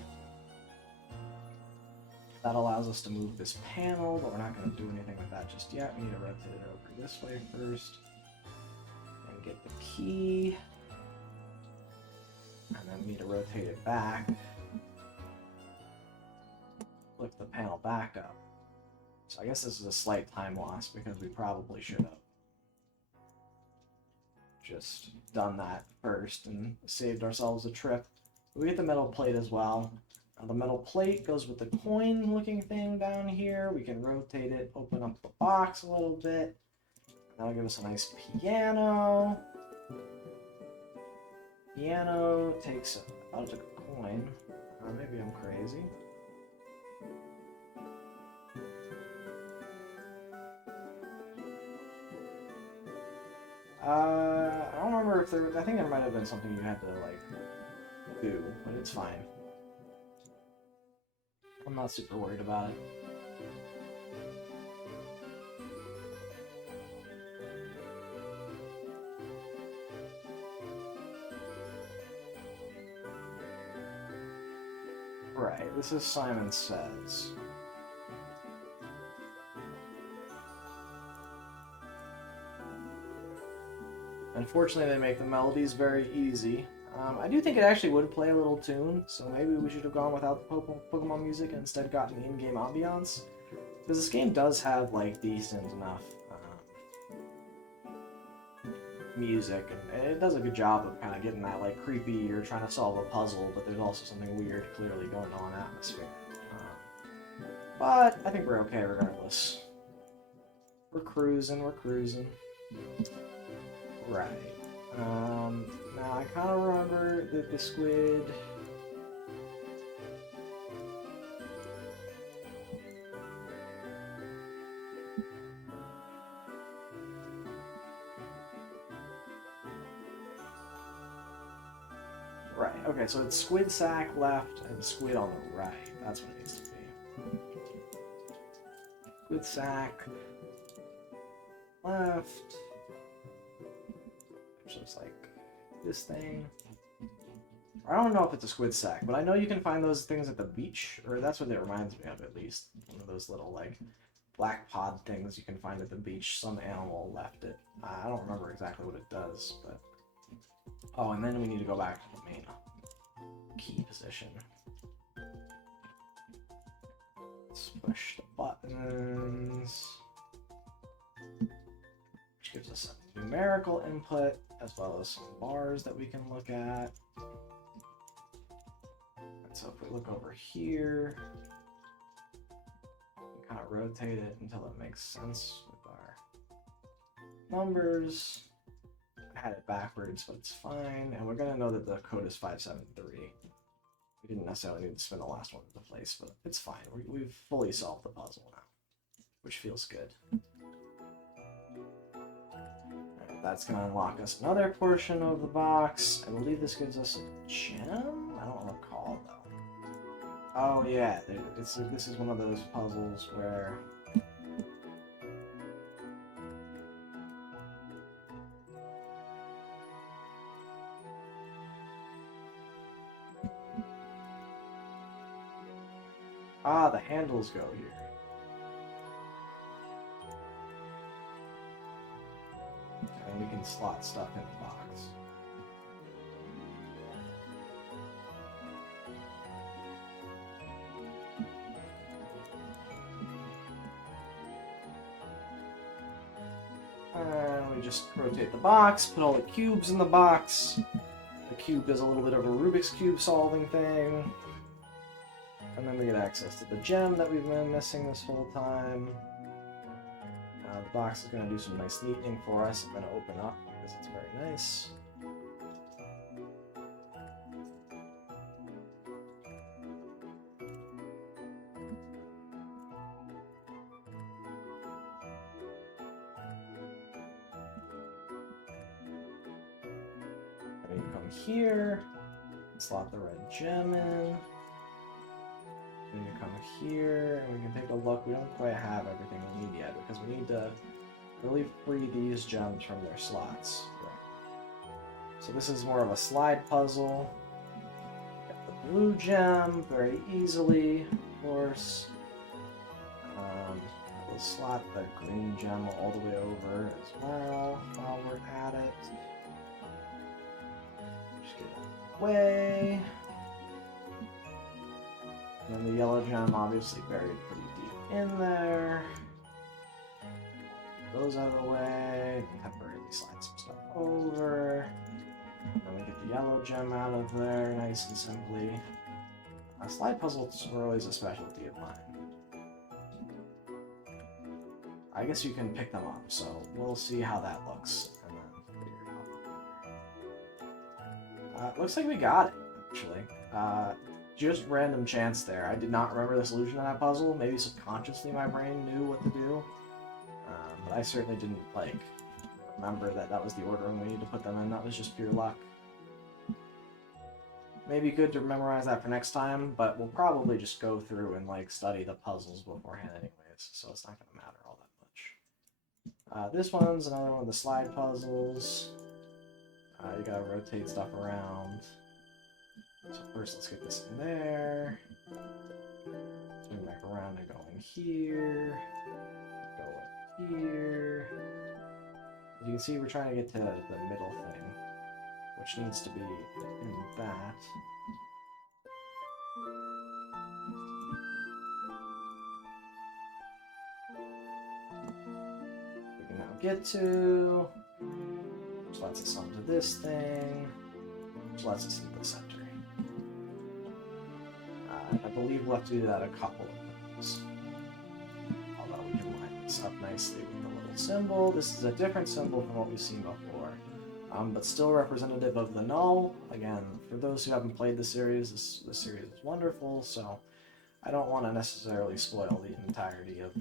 That allows us to move this panel, but we're not going to do anything with that just yet. We need to rotate it over this way first, and get the key, and then we need to rotate it back, lift the panel back up. So I guess this is a slight time loss because we probably should have just done that first and saved ourselves a trip. We get the metal plate as well. Now the metal plate goes with the coin looking thing down here. We can rotate it, open up the box a little bit. That'll give us a nice piano. Piano takes out a coin. Maybe I'm crazy. I don't remember if there... I think there might have been something you had to, like, do, but it's fine. I'm not super worried about it. Right, this is Simon Says. Unfortunately, they make the melodies very easy. I do think it actually would play a little tune, so maybe we should have gone without the Pokemon music and instead gotten the in-game ambiance. Because this game does have, like, decent enough music, and it does a good job of kind of getting that, like, creepy, you're trying to solve a puzzle, but there's also something weird clearly going on atmosphere. But I think we're okay regardless. We're cruising, we're cruising. Right. Now I kind of remember that the squid... Right, okay, so it's squid sack left and squid on the right. That's what it needs to be. Squid sack left. Which looks like this thing. I don't know if it's a squid sack, but I know you can find those things at the beach, or that's what it reminds me of at least. One of those little, like, black pod things you can find at the beach. Some animal left it. I don't remember exactly what it does, but... Oh, and then we need to go back to the main key position. Let's push the buttons. Which gives us a numerical input, as well as some bars that we can look at. And so if we look over here, we kind of rotate it until it makes sense with our numbers. I had it backwards, but it's fine. And we're going to know that the code is 573. We didn't necessarily need to spin the last one into place, but it's fine. We've fully solved the puzzle now, which feels good. That's going to unlock us another portion of the box. I believe this gives us a gem? I don't recall, though. Oh, yeah. This is one of those puzzles where... Ah, the handles go here. And we can slot stuff in the box. And we just rotate the box, put all the cubes in the box. The cube is a little bit of a Rubik's Cube solving thing. And then we get access to the gem that we've been missing this whole time. The box is going to do some nice neatening for us and then open up because it's very nice. And you come here, slot the red gem in. Then you come here, and we can take a look. We don't quite have everything we need yet, because we need to really free these gems from their slots. Right. So this is more of a slide puzzle. Get the blue gem very easily, of course. We'll slot the green gem all the way over as well while we're at it. Just get it away. And the yellow gem obviously buried pretty deep in there. Those out of the way. And temporarily slide some stuff over. And then we get the yellow gem out of there nice and simply. Slide puzzles were always a specialty of mine. I guess you can pick them up, so we'll see how that looks and then figure it out. Looks like we got it, actually. Just random chance there. I did not remember the solution to that puzzle. Maybe subconsciously my brain knew what to do. But I certainly didn't, like, remember that that was the ordering we needed to put them in. That was just pure luck. Maybe good to memorize that for next time, but we'll probably just go through and, like, study the puzzles beforehand anyways, so it's not going to matter all that much. This one's another one of the slide puzzles. You gotta rotate stuff around. So first, let's get this in there. Swing back around and go in here. Go in here. As you can see, we're trying to get to the middle thing, which needs to be in that. We can now get to, which lets us onto this thing, which lets us into the center. I believe we'll have to do that a couple of times. lights up nicely with the little symbol. This is a different symbol from what we've seen before, but still representative of the null. Again, for those who haven't played the series, this series is wonderful, so I don't want to necessarily spoil the entirety of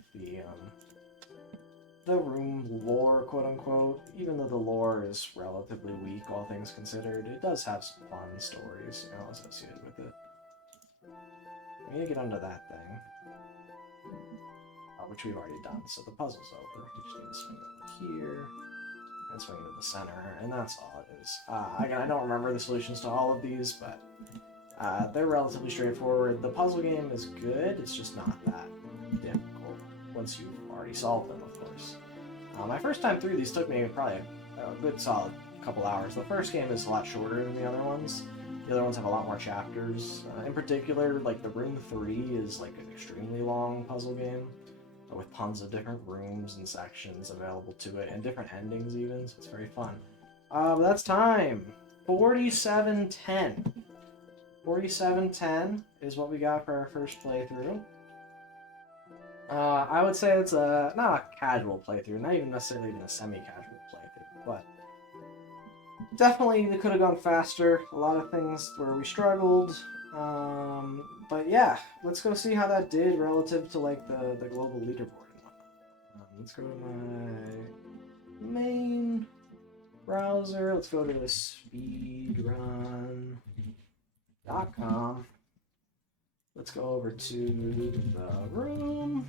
the room lore, quote-unquote. Even though the lore is relatively weak, all things considered, it does have some fun stories, you know, associated with it. We need to get under that thing, which we've already done, so the puzzle's over. We just need to swing over here, and swing into the center, and that's all it is. Again, I don't remember the solutions to all of these, but they're relatively straightforward. The puzzle game is good, it's just not that difficult once you've already solved them, of course. My first time through these took me probably a good solid couple hours. The first game is a lot shorter than the other ones. The other ones have a lot more chapters. In particular, like the Room 3 is like an extremely long puzzle game with tons of different rooms and sections available to it, and different endings even, so it's very fun. But that's time! 4710. 4710 is what we got for our first playthrough. I would say it's not a casual playthrough, not even necessarily even a semi-casual playthrough, but definitely they could have gone faster. A lot of things where we struggled, but yeah, let's go see how that did relative to like the global leaderboard and whatnot. Let's go to my main browser. Let's go to the speedrun.com. Let's go over to the room.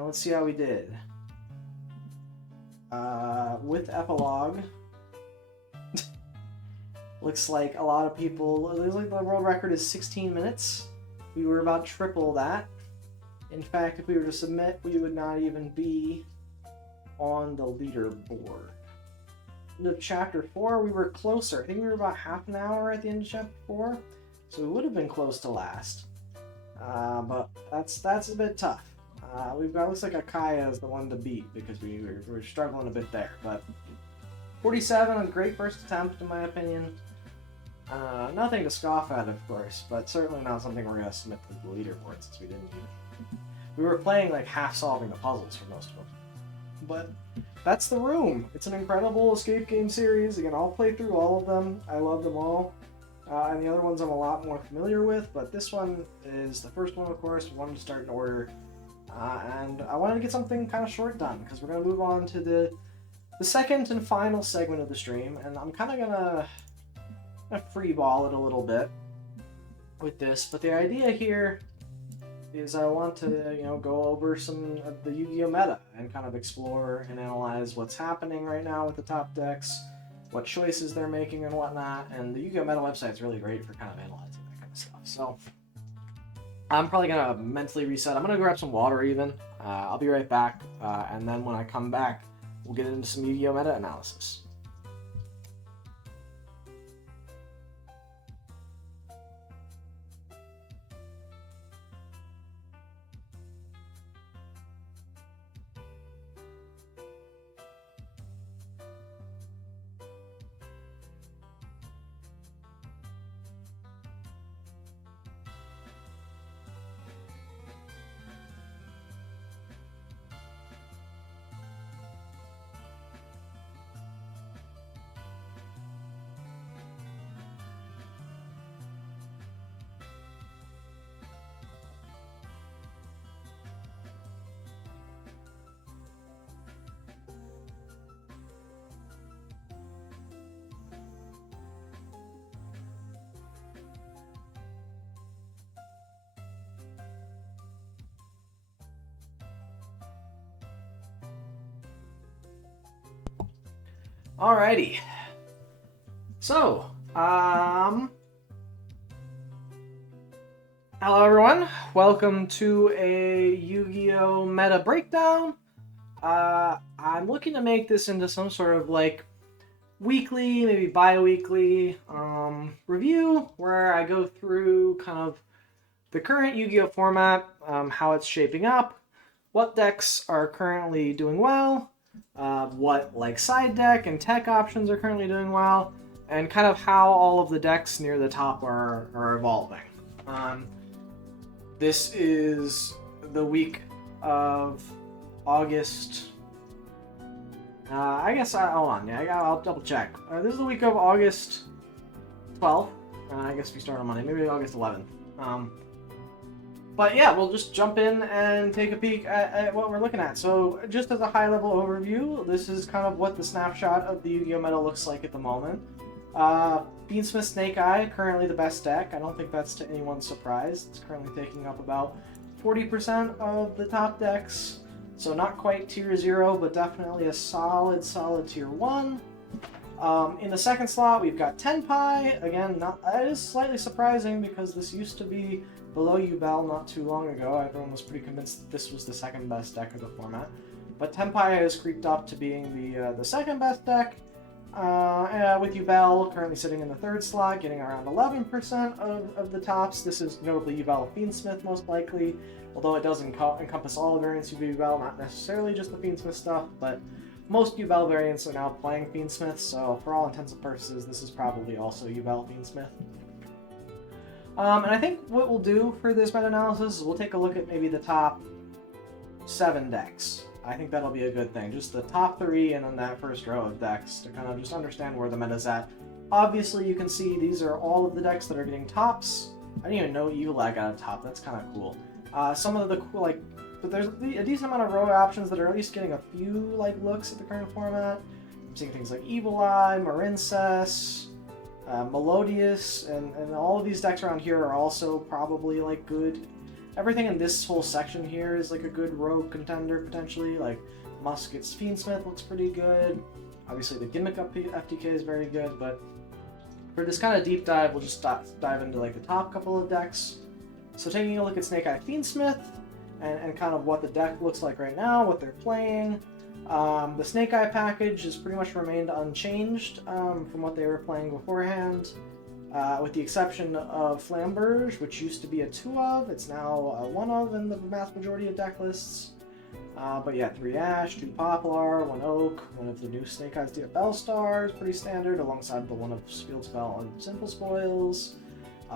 Let's see how we did. With epilogue, looks like a lot of people. It looks like the world record is 16 minutes. We were about triple that. In fact, if we were to submit, we would not even be on the leaderboard. Into chapter 4, we were closer. I think we were about half an hour at the end of chapter 4, so we would have been close to last. But that's a bit tough. We've got, looks like Akaya is the one to beat because we were struggling a bit there. But 47, a great first attempt in my opinion. Nothing to scoff at, of course, but certainly not something we're going to submit to the leaderboard since we didn't even. We were playing like half solving the puzzles for most of them. But that's The Room. It's an incredible escape game series. Again, I'll play through all of them. I love them all. And the other ones I'm a lot more familiar with, but this one is the first one, of course. We wanted to start in order. And I wanted to get something kind of short done, because we're going to move on to the second and final segment of the stream, and I'm kind of going to freeball it a little bit with this, but the idea here is I want to, go over some of the Yu-Gi-Oh! Meta and kind of explore and analyze what's happening right now with the top decks, what choices they're making and whatnot, and the Yu-Gi-Oh! Meta website is really great for kind of analyzing that kind of stuff. So I'm probably going to mentally reset. I'm going to grab some water even. I'll be right back, and then when I come back, we'll get into some Yu-Gi-Oh! Meta analysis. Alrighty. So, hello everyone. Welcome to a Yu-Gi-Oh! Meta breakdown. I'm looking to make this into some sort of like weekly, maybe bi-weekly review where I go through kind of the current Yu-Gi-Oh! Format, how it's shaping up, what decks are currently doing well, what like side deck and tech options are currently doing well, and kind of how all of the decks near the top are evolving. This is the week of August. I guess hold on. Yeah, I'll double check. This is the week of August 12th. I guess we start on Monday, maybe August 11th. But yeah, we'll just jump in and take a peek at what we're looking at. So just as a high-level overview, this is kind of what the snapshot of the Yu-Gi-Oh! Meta looks like at the moment. Fiendsmith Snake Eye, currently the best deck. I don't think that's to anyone's surprise. It's currently taking up about 40% of the top decks. So not quite tier 0, but definitely a solid tier 1. In the second slot, we've got Tenpai. Again, that is slightly surprising because this used to be below Yubel not too long ago. Everyone was pretty convinced that this was the second best deck of the format. But Tenpai has creeped up to being the second best deck. With Yubel currently sitting in the third slot, getting around 11% of the tops. This is notably Yubel Fiendsmith most likely, although it does encompass all variants of Yubel, not necessarily just the Fiendsmith stuff, but most Yubel variants are now playing Fiendsmith, so for all intents and purposes, this is probably also Yubel Fiendsmith. And I think what we'll do for this meta-analysis is we'll take a look at maybe the top 7 decks. I think that'll be a good thing. Just the top 3 and then that first row of decks to kind of just understand where the meta's at. Obviously, you can see these are all of the decks that are getting tops. I didn't even know Eula got a top. That's kind of cool. Some of the cool, but there's a decent amount of row options that are at least getting a few, looks at the current format. I'm seeing things like Evil Eye, Marincess, Melodious, and all of these decks around here are also probably, good. Everything in this whole section here is, a good rogue contender, potentially. Musket's Fiendsmith looks pretty good. Obviously, the Gimmick up FTK is very good, but for this kind of deep dive, we'll just dive into, the top couple of decks. So taking a look at Snake Eye Fiendsmith, and kind of what the deck looks like right now, what they're playing. The Snake Eye package has pretty much remained unchanged from what they were playing beforehand, with the exception of Flamberge, which used to be a 2 of, it's now a 1 of in the vast majority of deck lists. But yeah, 3 Ash, 2 Poplar, 1 Oak, one of the new Snake Eyes DFL stars, pretty standard, alongside the one of Field Spell and Simple Spoils.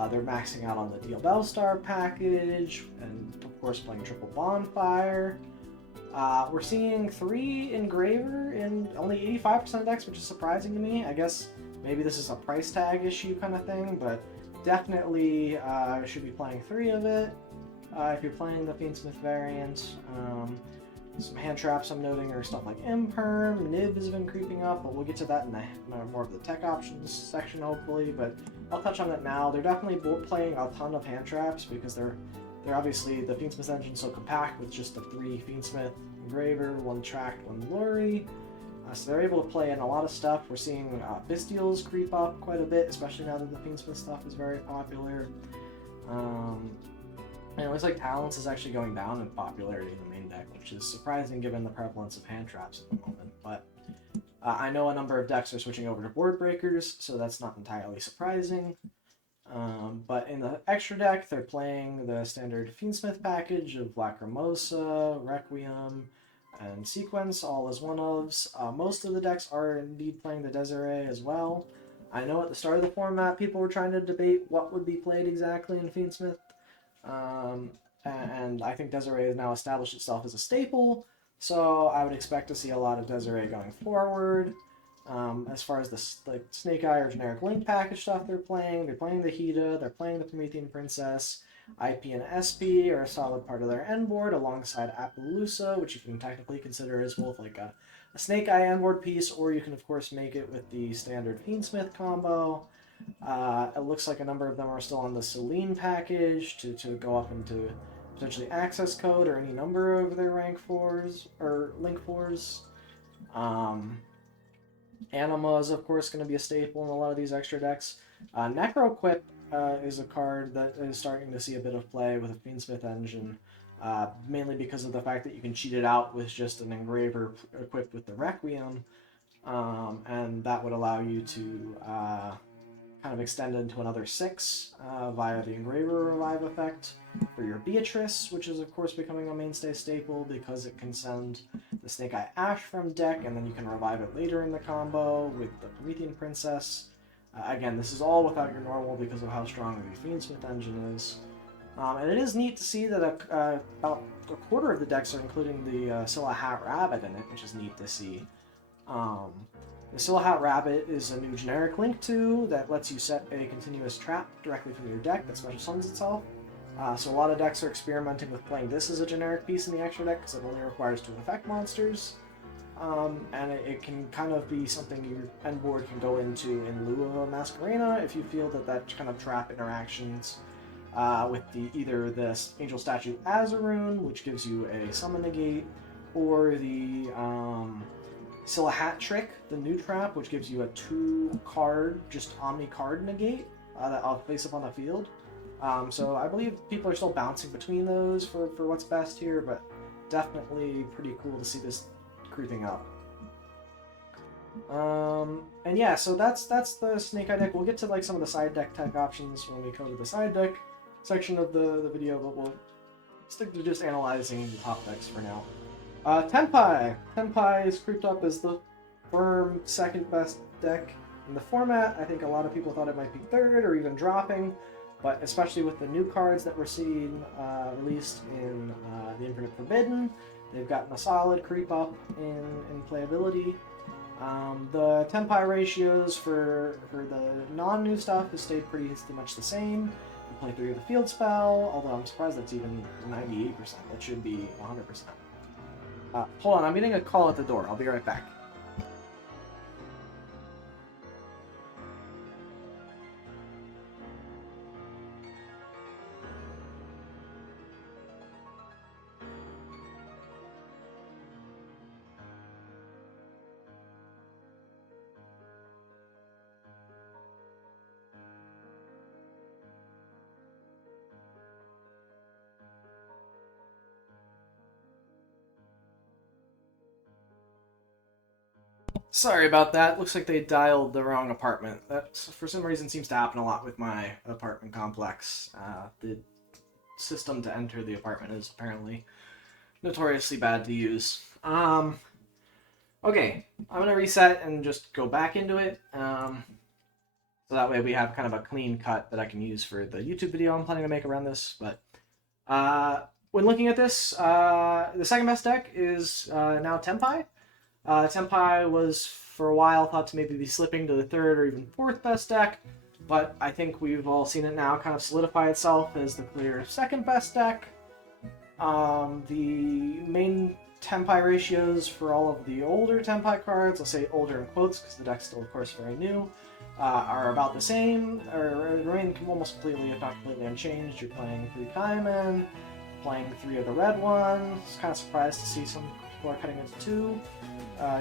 They're maxing out on the Deal Bellstar package, and of course playing Triple Bonfire. We're seeing 3 Engraver in only 85% of decks, which is surprising to me. I guess maybe this is a price tag issue kind of thing, but definitely should be playing 3 of it if you're playing the Fiendsmith variant. Some hand traps I'm noting are stuff like Imperm, Nib has been creeping up, but we'll get to that in more of the tech options section hopefully, but I'll touch on that now. They're definitely playing a ton of hand traps because they're obviously the Fiendsmith engine so compact with just the 3 Fiendsmith Engraver, 1 Tract, 1 Lure. So they're able to play in a lot of stuff. We're seeing Bestials creep up quite a bit, especially now that the Fiendsmith stuff is very popular. And it looks like Talents is actually going down in popularity in the main deck, which is surprising given the prevalence of hand traps at the moment. But I know a number of decks are switching over to Board Breakers, so that's not entirely surprising. But in the extra deck, they're playing the standard Fiendsmith package of Lacrimosa, Requiem, and Sequence, all as 1-ofs. Most of the decks are indeed playing the Desiree as well. I know at the start of the format, people were trying to debate what would be played exactly in Fiendsmith. And I think Desiree has now established itself as a staple, so I would expect to see a lot of Desiree going forward. As far as the Snake Eye or generic Link package stuff they're playing the Hida, they're playing the Promethean Princess, IP and SP are a solid part of their end board alongside Appaloosa, which you can technically consider as both a Snake Eye end board piece, or you can of course make it with the standard Fiendsmith combo. It looks like a number of them are still on the Selene package to go up into potentially access code or any number of their rank 4s or link 4s. Anima is of course going to be a staple in a lot of these extra decks. Necroquip is a card that is starting to see a bit of play with a Fiendsmith engine, mainly because of the fact that you can cheat it out with just an Engraver equipped with the Requiem, and that would allow you to kind of extend into another 6 via the Engraver Revive effect for your Beatrice, which is of course becoming a mainstay staple because it can send the Snake Eye Ash from deck, and then you can revive it later in the combo with the Promethean Princess. Again, this is all without your normal because of how strong the Fiendsmith engine is. And it is neat to see that about a quarter of the decks are including the Scylla Hat Rabbit in it, which is neat to see. Um, the Scylla Hat Rabbit is a new generic Link 2 that lets you set a continuous trap directly from your deck that special summons itself. So a lot of decks are experimenting with playing this as a generic piece in the extra deck because it only requires 2 effect monsters. And it can kind of be something your end board can go into in lieu of a Masquerena if you feel that that kind of trap interactions with either the Angel Statue as a rune, which gives you a summon negate, or the Scylla Hat Trick, the new trap, which gives you a 2-card, just Omni card negate that I'll place up on the field. So I believe people are still bouncing between those for what's best here, but definitely pretty cool to see this creeping up. And yeah, so that's the Snake Eye deck. We'll get to like some of the side deck tech options when we cover the side deck section of the video, but we'll stick to just analyzing the top decks for now. Tenpai! Tenpai is creeped up as the firm second best deck in the format. I think a lot of people thought it might be third or even dropping, but especially with the new cards that we're seeing released in the Infinite Forbidden, they've gotten a solid creep up in playability. The Tenpai ratios for the non-new stuff has stayed pretty much the same. You play 3 of the field spell, although I'm surprised that's even 98%. That should be 100%. Hold on, I'm getting a call at the door. I'll be right back. Sorry about that. Looks like they dialed the wrong apartment. That, for some reason, seems to happen a lot with my apartment complex. The system to enter the apartment is apparently notoriously bad to use. Okay, I'm going to reset and just go back into it. So that way we have kind of a clean cut that I can use for the YouTube video I'm planning to make around this. But when looking at this, the second best deck is now Tenpai. Tenpai was, for a while, thought to maybe be slipping to the third or even fourth best deck, but I think we've all seen it now kind of solidify itself as the clear second best deck. The main Tenpai ratios for all of the older Tenpai cards, I'll say older in quotes because the deck's still, of course, very new, are about the same, or remain almost completely, if not completely unchanged. You're playing 3 Kaimen, playing 3 of the red ones. Kind of surprised to see some people are cutting into 2.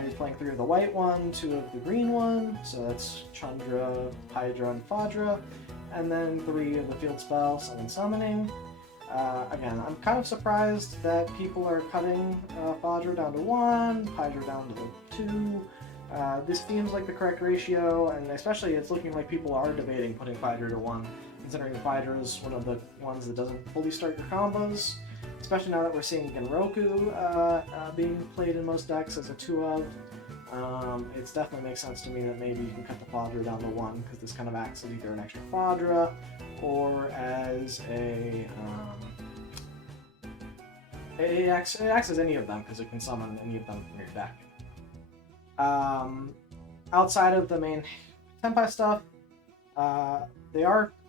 You're playing 3 of the white one, 2 of the green one, so that's Chandra, Hydra, and Fadra, and then 3 of the field spell, Summon Summoning. Again, I'm kind of surprised that people are cutting Fadra down to 1, Hydra down to 2. This seems like the correct ratio, and especially it's looking like people are debating putting Fadra to 1, considering Fadra is one of the ones that doesn't fully start your combos. Especially now that we're seeing Genroku being played in most decks as a 2 of. It definitely makes sense to me that maybe you can cut the Fadra down to 1, because this kind of acts as either an extra Fadra or as it acts as any of them, because it can summon any of them from your deck. Outside of the main Tenpai stuff,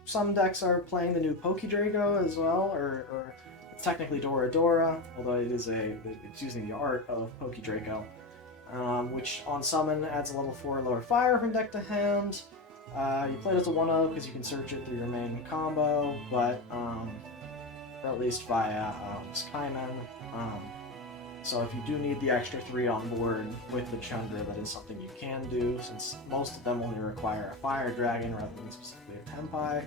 some decks are playing the new Pokedrago as well, or technically Dora Dora, although it's using the art of Pokedraco, which on summon adds a level 4 lower fire from deck to hand. You play it as a 1-of because you can search it through your main combo, but or at least via Skyman. So if you do need the extra 3 on board with the Chandra, that is something you can do, since most of them only require a Fire Dragon rather than specifically a Tenpai.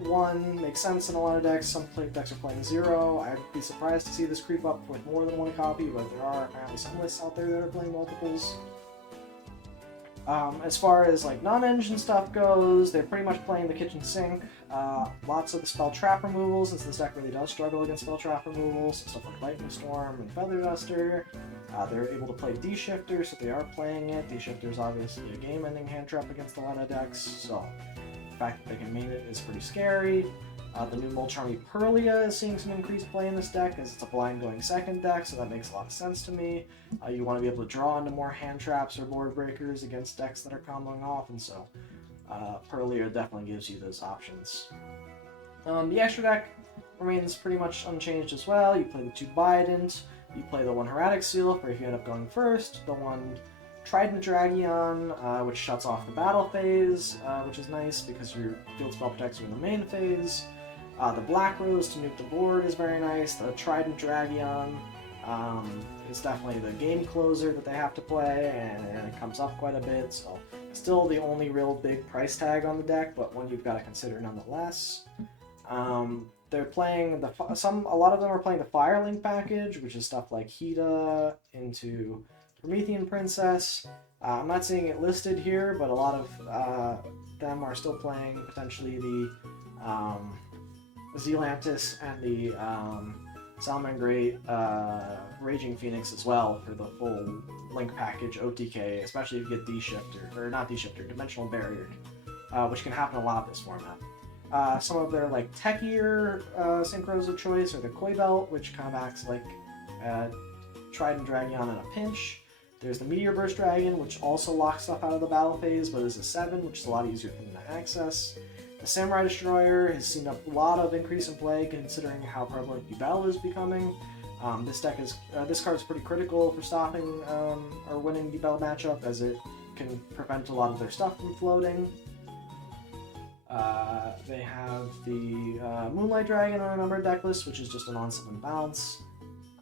1 makes sense in a lot of decks. Some decks are playing 0. I'd be surprised to see this creep up with more than 1 copy, but there are apparently some lists out there that are playing multiples. As far as like non-engine stuff goes, they're pretty much playing the kitchen sink. Lots of the spell trap removals, since this deck really does struggle against spell trap removals, stuff like Lightning Storm and Feather Duster. They're able to play D-Shifter, so they are playing it. D-Shifter is obviously a game-ending hand trap against a lot of decks, so fact that they can main it is pretty scary. The new Molcharmy Purlia is seeing some increased play in this deck, as it's a blind going second deck, so that makes a lot of sense to me. You want to be able to draw into more hand traps or board breakers against decks that are comboing off, and so Purlia definitely gives you those options. The extra deck remains pretty much unchanged as well. You play the 2 Bident, you play the 1 Heretic Seal for if you end up going first, the 1 Trident Dragion, which shuts off the battle phase, which is nice because your field spell protects you in the main phase. The Black Rose to nuke the board is very nice. The Trident Dragion is definitely the game closer that they have to play, and it comes up quite a bit, so still the only real big price tag on the deck, but one you've got to consider nonetheless. They're playing a lot of them are playing the Firelink package, which is stuff like Hida into Promethean Princess. I'm not seeing it listed here, but a lot of them are still playing potentially the Zealantis and the Salamangreat Raging Phoenix as well for the full Link package OTK, especially if you get D-Shifter, or not D-Shifter, Dimensional Barrier, which can happen a lot in this format. Some of their like techier synchros of choice are the Koi Belt, which kind of acts like Trident Dragion in a pinch. There's the Meteor Burst Dragon, which also locks stuff out of the battle phase, but is a 7, which is a lot easier for them to access. The Samurai Destroyer has seen a lot of increase in play, considering how prevalent Yubel is becoming. This card is pretty critical for stopping or winning Yubel matchup, as it can prevent a lot of their stuff from floating. They have the Moonlight Dragon on a number of deck lists, which is just an on-7 bounce.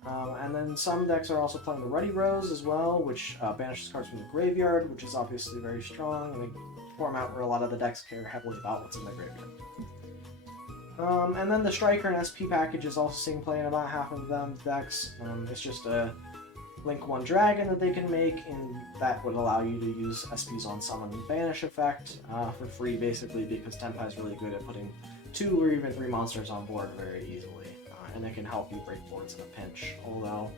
And then some decks are also playing the Ruddy Rose as well, which banishes cards from the graveyard, which is obviously very strong in a format where a lot of the decks care heavily about what's in the graveyard. And then the Striker and SP package is also seeing play in about half of them decks. It's just a Link 1 Dragon that they can make, and that would allow you to use SP's on summon and banish effect for free, basically, because Tenpai is really good at putting 2 or even 3 monsters on board very easily. And it can help you break boards in a pinch, although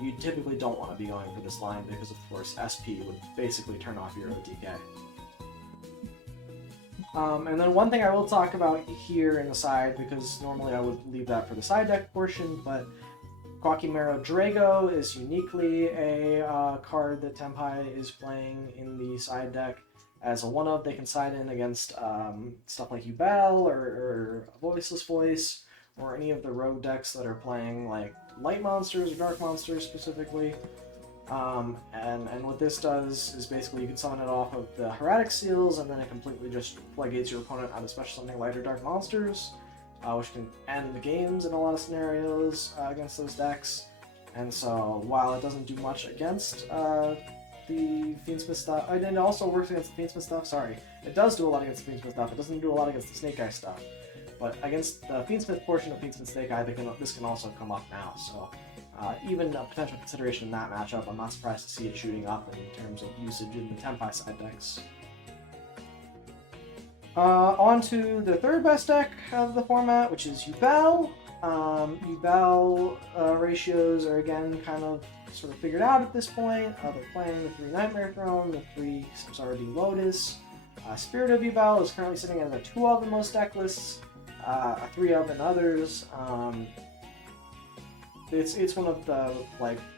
you typically don't want to be going for this line because, of course, SP would basically turn off your OTK. And then one thing I will talk about here in the side, because normally I would leave that for the side deck portion, but Quackimero Drago is uniquely a card that Tenpai is playing in the side deck. As a 1-of, they can side in against stuff like Yubel or Voiceless Voice, or any of the rogue decks that are playing like light monsters or dark monsters specifically. And what this does is basically you can summon it off of the Heretic Seals, and then it completely just floodgates your opponent out of special something light or dark monsters, which can end the games in a lot of scenarios against those decks. And so while it doesn't do much against the Fiendsmith stuff, and it also works against the Fiendsmith stuff, sorry. It does do a lot against the Fiendsmith stuff, it doesn't do a lot against the Snake Eye stuff. But against the Fiendsmith portion of Fiendsmith Snake Eye, this can also come up now, so even a potential consideration in that matchup, I'm not surprised to see it shooting up in terms of usage in the Tenpai side decks. On to the third best deck of the format, which is Yubel. Yubel ratios are again kind of sort of figured out at this point. They're playing the 3 Nightmare Throne, the 3 Samsara Lotus. Spirit of Yubel is currently sitting at a 2-of in most deck lists, a 3-of in others. It's one of the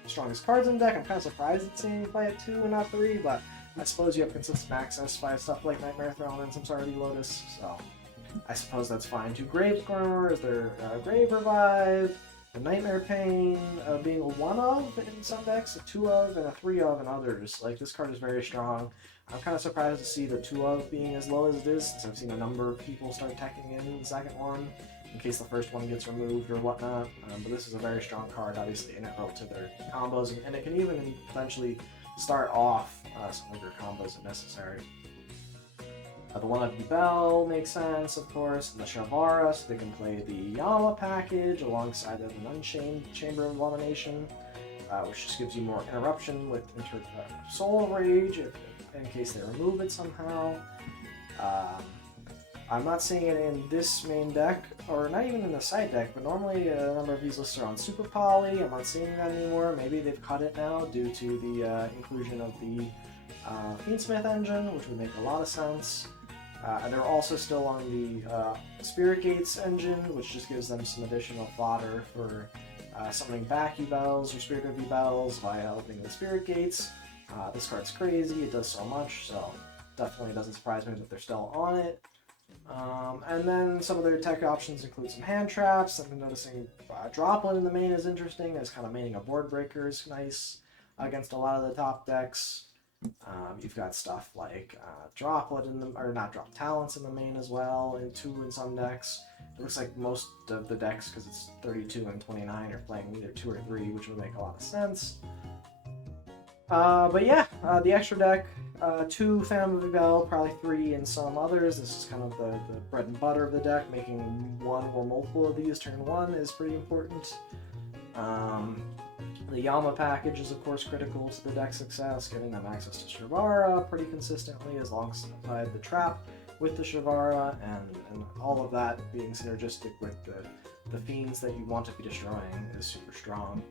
strongest cards in the deck. I'm kind of surprised it's seeing play at 2 and not 3, but I suppose you have consistent access by stuff like Nightmare Throne and Samsara Lotus, so I suppose that's fine. 2 Grave Squirmer, is there Grave Revive, the Nightmare Pain being a 1-of in some decks, a 2-of, and a 3-of in others. Like, this card is very strong. I'm kind of surprised to see the 2-of being as low as it is, since I've seen a number of people start teching in the second one, in case the first one gets removed or whatnot. But this is a very strong card, obviously, integral to their combos, and it can even potentially start off some of your combos if necessary. The 1-of Yubel makes sense, of course, and the Shavara, so they can play the Yama package alongside of an Unchained Chamber of Abomination, which just gives you more interruption with Soul Rage in case they remove it somehow. I'm not seeing it in this main deck, or not even in the side deck, but normally a number of these lists are on Super Poly. I'm not seeing that anymore. Maybe they've cut it now due to the inclusion of the Fiendsmith engine, which would make a lot of sense. And they're also still on the Spirit Gates engine, which just gives them some additional fodder for summoning back U-Bells or Spirit of U-Bells by opening the Spirit Gates. This card's crazy, it does so much, so definitely doesn't surprise me that they're still on it. And then some of their tech options include some hand traps. I've been noticing Droplet in the main is interesting, as kind of maining a board breaker is nice against a lot of the top decks. You've got stuff like Droplet in the, or not Drop Talents in the main as well, and 2 in some decks. It looks like most of the decks, because it's 32 and 29, are playing either 2 or 3, which would make a lot of sense. But yeah, the extra deck, 2 Phantom of Bell, probably 3 in some others. This is kind of the bread and butter of the deck. Making 1 or multiple of these turn 1 is pretty important. The Yama package is of course critical to the deck's success, giving them access to Shavara pretty consistently as long as the trap with the Shavara, and all of that being synergistic with the fiends that you want to be destroying is super strong.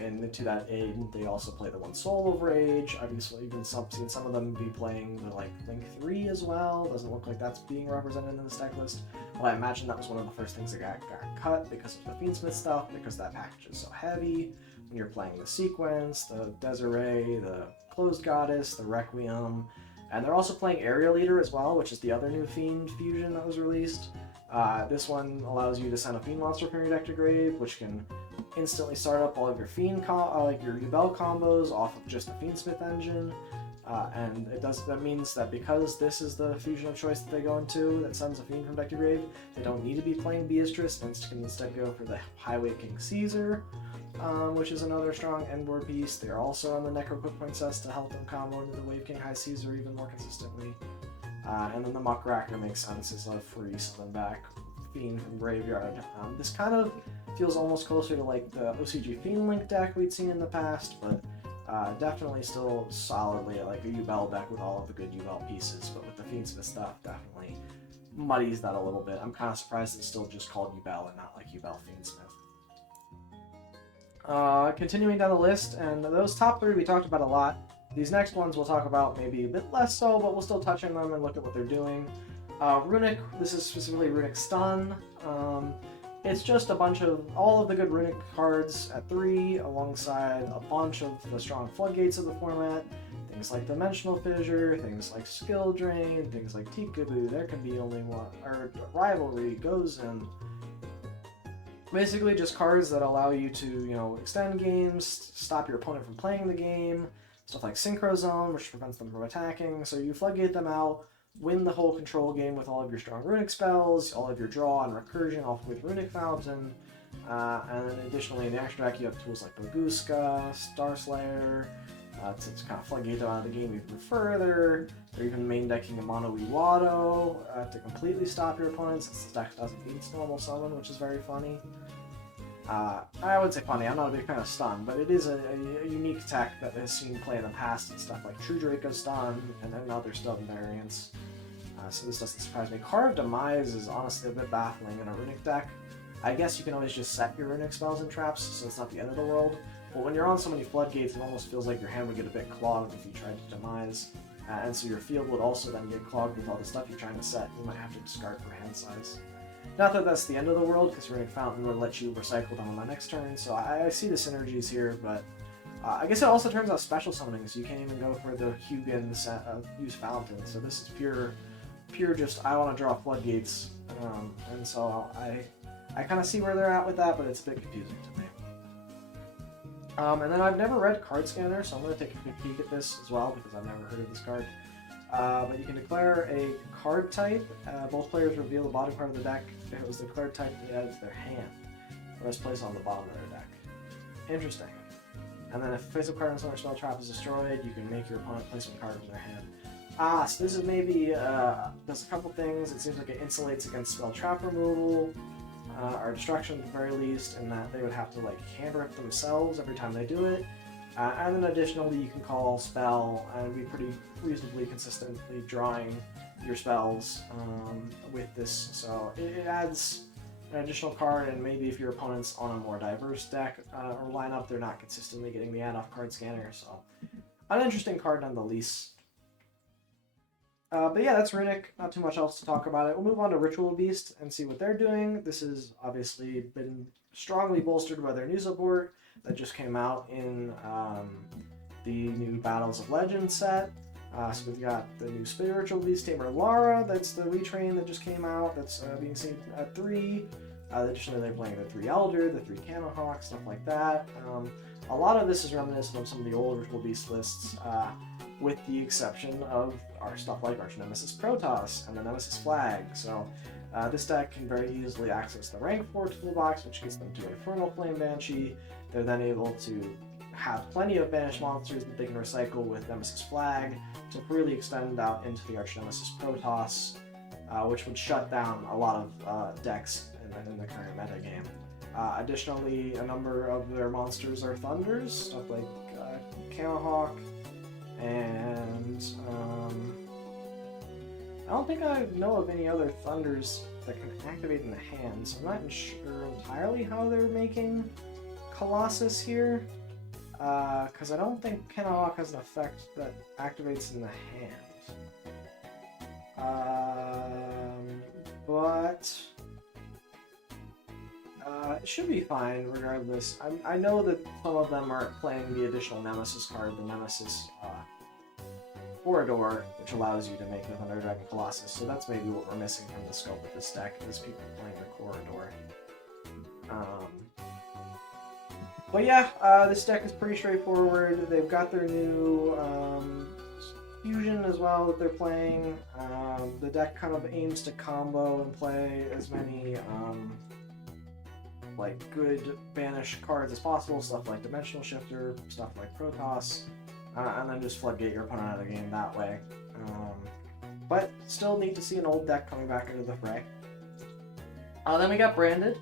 And to that aid, they also play the 1 Soul of Rage. Obviously, even seen some of them be playing the Link 3 as well. Doesn't look like that's being represented in this deck list. But I imagine that was one of the first things that got cut because of the Fiendsmith stuff, because that package is so heavy. When you're playing the Sequence, the Desiree, the Closed Goddess, the Requiem, and they're also playing Aerial Leader as well, which is the other new Fiend fusion that was released. This one allows you to send a Fiend monster from your deck to grave, which can instantly start up all of your Fiend like your U-Bell combos off of just the Fiendsmith engine. And that means that because this is the fusion of choice that they go into that sends a Fiend from deck to grave, they don't need to be playing Beatrice and can instead go for the Highway King Caesar, which is another strong endboard piece. They're also on the Necro Quick Princess to help them combo into the Wave King High Caesar even more consistently. And then the Muckracker makes sense as a free summon back Fiend from Graveyard. This kind of feels almost closer to like the OCG Fiend Link deck we'd seen in the past, but definitely still solidly like a U-Bell deck with all of the good U-Bell pieces, but with the Fiendsmith stuff definitely muddies that a little bit. I'm kind of surprised it's still just called U-Bell and not like U-Bell Fiendsmith. Continuing down the list, and those top 3 we talked about a lot. These next ones we'll talk about maybe a bit less so, but we'll still touch on them and look at what they're doing. Runic, this is specifically Runic Stun. It's just a bunch of all of the good Runic cards at 3, alongside a bunch of the strong floodgates of the format. Things like Dimensional Fissure, things like Skill Drain, things like Tikaboo, there can be only one, or Rivalry, Gozen. Basically just cards that allow you to, extend games, stop your opponent from playing the game, stuff like Synchro Zone, which prevents them from attacking, so you floodgate them out, win the whole control game with all of your strong Runic spells, all of your draw and recursion off with Runic Fountain, and then additionally in the extra deck you have tools like Boguska, Starslayer, to kind of floodgate them out of the game even further. They're even main decking a Mono Iwado to completely stop your opponent, since this deck doesn't beat normal summon, which is very funny. I would say funny, I'm not a big fan of Stun, but it is a unique tech that has seen play in the past and stuff like True Draco Stun and then other Stun variants. So this doesn't surprise me. Carve Demise is honestly a bit baffling in a Runic deck. I guess you can always just set your Runic spells and traps, so it's not the end of the world. But when you're on so many floodgates, it almost feels like your hand would get a bit clogged if you tried to demise. And so your field would also then get clogged with all the stuff you're trying to set. You might have to discard for hand size. Not that that's the end of the world, because Runic Fountain would let you recycle them on the next turn, so I see the synergies here, but I guess it also turns out special summoning, so you can't even go for the Hugin use Fountain, so this is pure just, I want to draw floodgates, and so I kind of see where they're at with that, but it's a bit confusing to me. And then I've never read Card Scanner, so I'm going to take a quick peek at this as well, because I've never heard of this card. But you can declare a card type. Both players reveal the bottom part of the deck. If it was the declared type, they add it to their hand, or is placed on the bottom of their deck. Interesting. And then if a face-up card on some spell trap is destroyed, you can make your opponent place one card in their hand. So this is maybe, does a couple things. It seems like it insulates against spell trap removal, or destruction at the very least, in that they would have to hand rip themselves every time they do it. And then additionally, you can call spell and be pretty reasonably consistently drawing your spells with this. So it adds an additional card, and maybe if your opponent's on a more diverse deck or lineup, they're not consistently getting the add-off Card Scanner. So an interesting card nonetheless. But yeah, that's Runic. Not too much else to talk about it. We'll move on to Ritual Beast and see what they're doing. This has obviously been strongly bolstered by their new support that just came out in the new Battles of Legends set. So we've got the new Spiritual Beast Tamer Lara. That's the retrain that just came out. That's being seen at 3. Additionally, they're playing the 3 Elder, the 3 Cannonhawk, stuff like that. A lot of this is reminiscent of some of the old Ritual Beast lists, with the exception of our stuff like Arch Nemesis Protoss and the Nemesis Flag. So this deck can very easily access the rank 4 toolbox, which gets them to Infernal Flame Banshee. They're then able to have plenty of banished monsters that they can recycle with Nemesis Flag to really extend out into the Arch Nemesis Protoss, which would shut down a lot of decks in the current metagame. Additionally, a number of their monsters are Thunders, stuff like Cannonhawk, and I don't think I know of any other Thunders that can activate in the hand, so I'm not sure entirely how they're making Colossus here, because I don't think Cannonhawk has an effect that activates in the hand. But it should be fine regardless. I know that some of them are playing the additional Nemesis card, the Nemesis Corridor, which allows you to make the Thunder Dragon Colossus, so that's maybe what we're missing from the scope of this deck, is people playing the Corridor. But yeah, this deck is pretty straightforward. They've got their new Fusion as well that they're playing. The deck kind of aims to combo and play as many like good banish cards as possible, stuff like Dimensional Shifter, stuff like Protoss, and then just floodgate your opponent out of the game that way. But still neat to see an old deck coming back into the fray. Then we got Branded.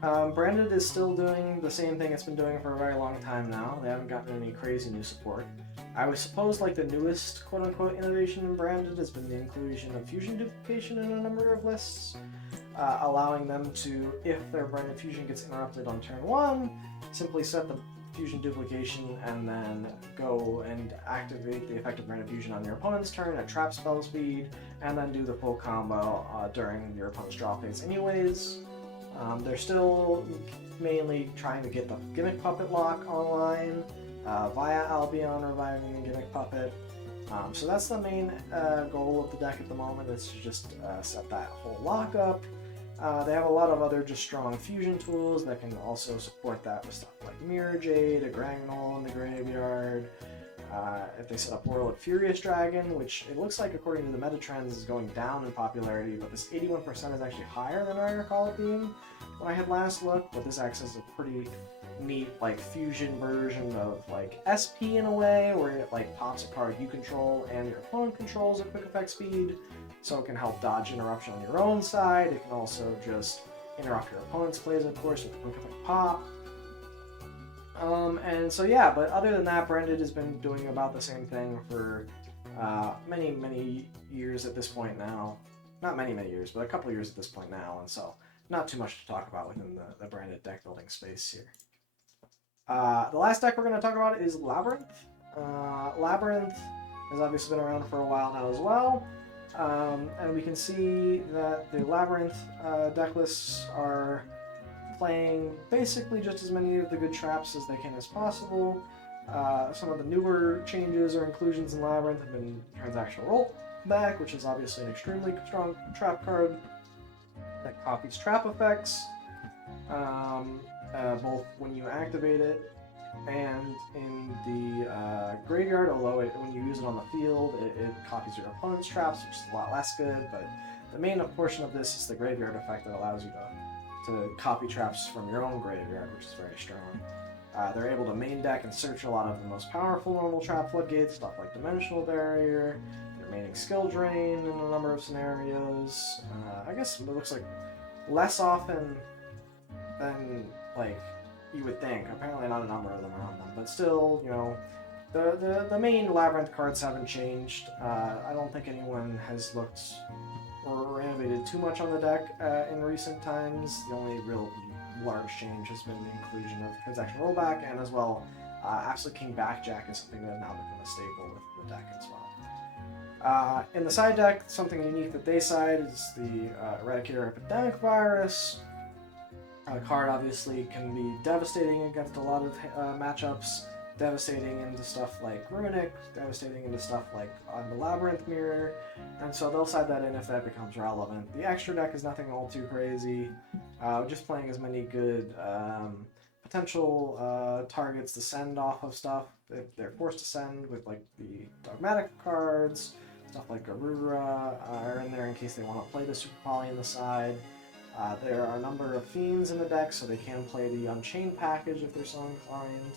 Branded is still doing the same thing it's been doing for a very long time now. They haven't gotten any crazy new support. I would suppose like the newest quote-unquote innovation in Branded has been the inclusion of fusion duplication in a number of lists, allowing them to, if their Branded fusion gets interrupted on turn 1, simply set the fusion duplication and then go and activate the effective Branded fusion on your opponent's turn at trap spell speed, and then do the full combo during your opponent's draw phase anyways. They're still mainly trying to get the Gimmick Puppet lock online via Albion reviving the Gimmick Puppet. So that's the main goal of the deck at the moment, is to just set that whole lock up. They have a lot of other just strong fusion tools that can also support that with stuff like Mirror Jade, a Gragnol in the graveyard. If they set up Warlord Furious Dragon, which it looks like according to the meta trends is going down in popularity, but this 81% is actually higher than I recall it being when I had last looked. But this acts as a pretty neat like fusion version of like SP in a way, where it like pops a card you control and your opponent controls at quick effect speed, so it can help dodge interruption on your own side. It can also just interrupt your opponent's plays, of course, with a quick effect pop. And so yeah, but other than that, Branded has been doing about the same thing for many years at this point now. Not many years, but a couple years at this point now, and so not too much to talk about within the Branded deck building space here. The last deck we're going to talk about is Labyrinth. Labyrinth has obviously been around for a while now as well, and we can see that the Labyrinth deck lists are playing basically just as many of the good traps as they can as possible. Some of the newer changes or inclusions in Labyrinth have been Transactional Rollback, which is obviously an extremely strong trap card that copies trap effects, both when you activate it and in the graveyard, although when you use it on the field, it copies your opponent's traps, which is a lot less good, but the main portion of this is the graveyard effect that allows you to copy traps from your own graveyard, which is very strong. They're able to main deck and search a lot of the most powerful normal trap floodgates, stuff like Dimensional Barrier, they're maining Skill Drain in a number of scenarios. I guess it looks like less often than like you would think. Apparently not a number of them are on them, but still, you know, the main Labyrinth cards haven't changed. I don't think anyone has looked or innovated too much on the deck in recent times. The only real large change has been the inclusion of Transactional Rollback, and as well, Absolute King Backjack is something that has now become a staple with the deck as well. In the side deck, something unique that they side is the Eradicator Epidemic Virus. A card obviously can be devastating against a lot of matchups, devastating into stuff like Runic, devastating into stuff like on the Labyrinth Mirror, and so they'll side that in if that becomes relevant. The extra deck is nothing all too crazy, just playing as many good potential targets to send off of stuff that they're forced to send with like the Dogmatic cards, stuff like Garura are in there in case they want to play the Super Poly in the side. There are a number of Fiends in the deck, so they can play the Unchained package if they're so inclined.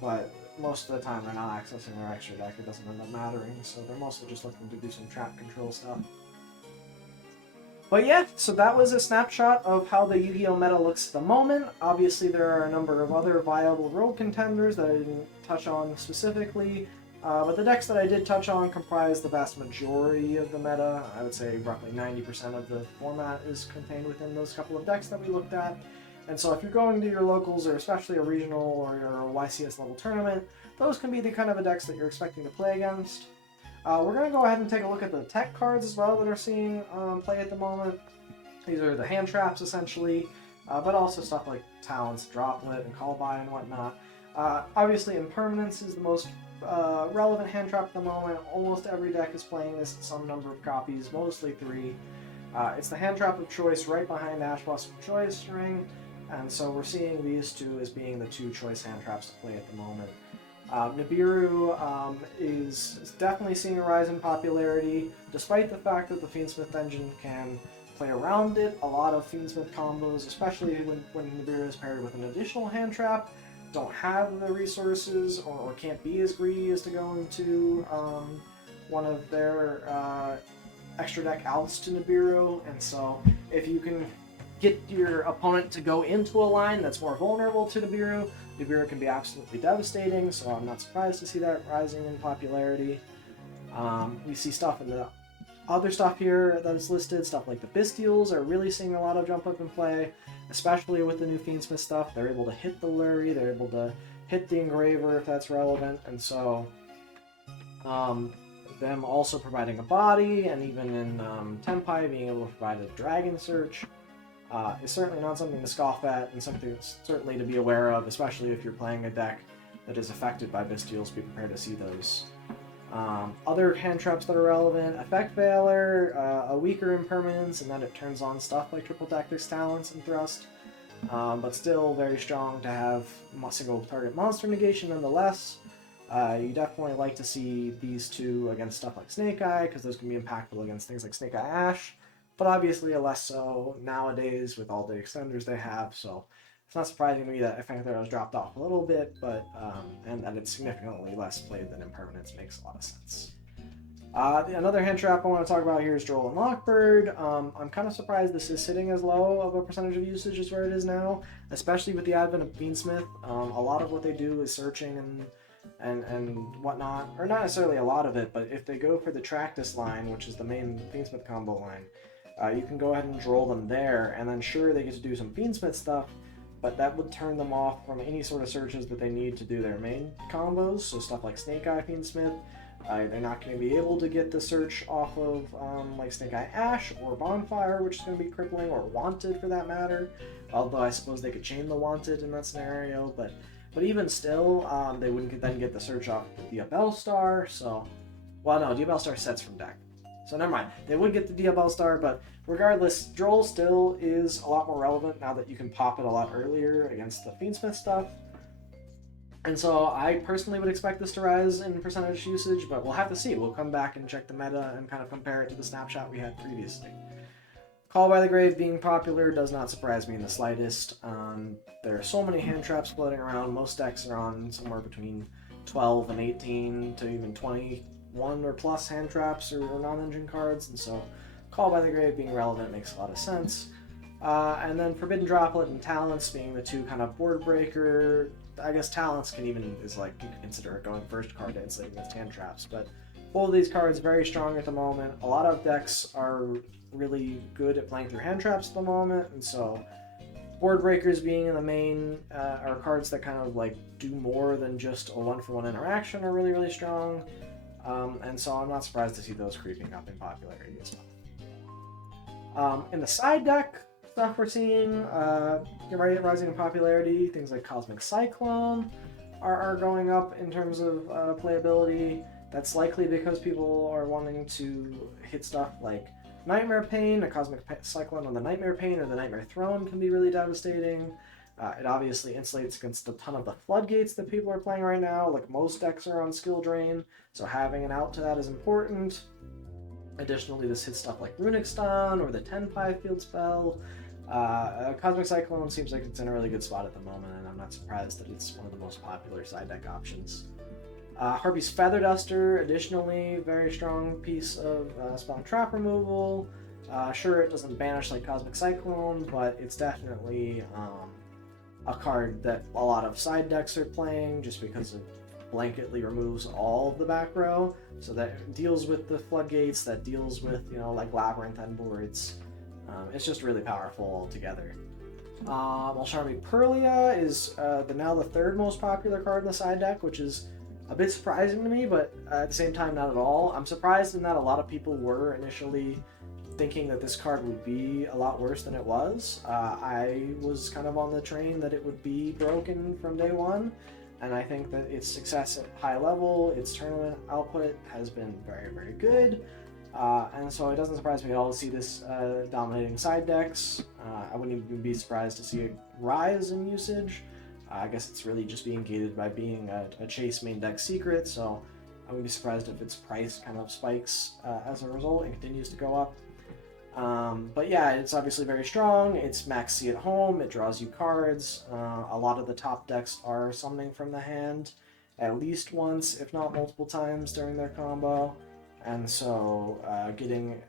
But most of the time they're not accessing their extra deck, it doesn't end up mattering, so they're mostly just looking to do some trap control stuff. But yeah, so that was a snapshot of how the Yu-Gi-Oh! Meta looks at the moment. Obviously there are a number of other viable rogue contenders that I didn't touch on specifically. But the decks that I did touch on comprise the vast majority of the meta. I would say roughly 90% of the format is contained within those couple of decks that we looked at. And so if you're going to your locals, or especially a regional or your YCS level tournament, those can be the kind of decks that you're expecting to play against. We're going to go ahead and take a look at the tech cards as well that are seeing play at the moment. These are the hand traps essentially, but also stuff like Talents, Droplet, and Call By and whatnot. Obviously Impermanence is the most relevant hand trap at the moment. Almost every deck is playing this in some number of copies, mostly 3. It's the hand trap of choice right behind Ash Blossom Choice Ring, and so we're seeing these two as being the 2 choice hand traps to play at the moment. Nibiru is definitely seeing a rise in popularity, despite the fact that the Fiendsmith engine can play around it. A lot of Fiendsmith combos, especially when Nibiru is paired with an additional hand trap, don't have the resources or can't be as greedy as to go into one of their extra deck outs to Nibiru, and so if you can get your opponent to go into a line that's more vulnerable to Nibiru, Nibiru can be absolutely devastating, so I'm not surprised to see that rising in popularity. You see stuff in the other stuff here that is listed, stuff like the Bestials are really seeing a lot of jump up in play, especially with the new Fiendsmith stuff. They're able to hit the Lurie, they're able to hit the Engraver if that's relevant, and so them also providing a body, and even in Tenpai being able to provide a Dragon Search is certainly not something to scoff at, and something certainly to be aware of, especially if you're playing a deck that is affected by Bestials. Be prepared to see those. Other hand traps that are relevant, Effect Veiler, a weaker Impermanence, and then it turns on stuff like Triple Tactics Talents and Thrust, but still very strong to have single target monster negation nonetheless. You definitely like to see these two against stuff like Snake Eye, because those can be impactful against things like Snake Eye Ash, but obviously less so nowadays with all the extenders they have, so it's not surprising to me that Effect Veiler has dropped off a little bit, but and that it's significantly less played than Impermanence makes a lot of sense. Another hand trap I want to talk about here is Droll and Lockbird. I'm kind of surprised this is sitting as low of a percentage of usage as where it is now, especially with the advent of Fiendsmith. A lot of what they do is searching and whatnot, or not necessarily a lot of it, but if they go for the Tractus line, which is the main Fiendsmith combo line, you can go ahead and Droll them there, and then sure, they get to do some Fiendsmith stuff, but that would turn them off from any sort of searches that they need to do their main combos, so stuff like Snake Eye Fiendsmith. They're not going to be able to get the search off of like Snake Eye Ash or Bonfire, which is going to be crippling, or Wanted for that matter, although I suppose they could chain the Wanted in that scenario, but even still, they wouldn't then get the search off the Diabell Star, so... Well, no, Diabell Star sets from deck. So never mind. They would get the Diabell Star, but regardless, Droll still is a lot more relevant now that you can pop it a lot earlier against the Fiendsmith stuff. And so I personally would expect this to rise in percentage usage, but we'll have to see. We'll come back and check the meta and kind of compare it to the snapshot we had previously. Call by the Grave being popular does not surprise me in the slightest. There are so many hand traps floating around. Most decks are on somewhere between 12 and 18 to even 21 or plus hand traps or non-engine cards, and so Call by the Grave being relevant makes a lot of sense. And then Forbidden Droplet and Talents being the two kind of board breaker. I guess Talents is like, you can consider it going first card to insulate against hand traps, but both of these cards very strong at the moment. A lot of decks are really good at playing through hand traps at the moment, and so board breakers being in the main are cards that kind of like do more than just a one-for-one interaction are really, really strong. And so I'm not surprised to see those creeping up in popularity as well. In the side deck stuff we're seeing, rising in popularity, things like Cosmic Cyclone are going up in terms of playability. That's likely because people are wanting to hit stuff like Nightmare Pain. A Cosmic Cyclone on the Nightmare Pain or the Nightmare Throne can be really devastating. It obviously insulates against a ton of the floodgates that people are playing right now. Like, most decks are on skill drain, so having an out to that is important. Additionally, this hits stuff like Runic Stun or the Tenpai field spell. Cosmic Cyclone seems like it's in a really good spot at the moment, and I'm not surprised that it's one of the most popular side deck options. Harpy's Feather Duster, additionally, very strong piece of spell and trap removal. Sure, it doesn't banish like Cosmic Cyclone, but it's definitely a card that a lot of side decks are playing just because it blanketly removes all of the back row. So that deals with the floodgates, that deals with, like Labyrinth endboards. It's just really powerful altogether. Charmy Purlia is now the third most popular card in the side deck, which is a bit surprising to me, but at the same time, not at all. I'm surprised in that a lot of people were initially thinking that this card would be a lot worse than it was. I was kind of on the train that it would be broken from day one, and I think that its success at high level, its tournament output has been very, very good. And so it doesn't surprise me at all to see this dominating side decks. I wouldn't even be surprised to see it rise in usage. I guess it's really just being gated by being a chase main deck secret, so I wouldn't be surprised if its price kind of spikes as a result and continues to go up. But yeah, it's obviously very strong. It's max C at home. It draws you cards. A lot of the top decks are summoning from the hand at least once, if not multiple times during their combo. And so getting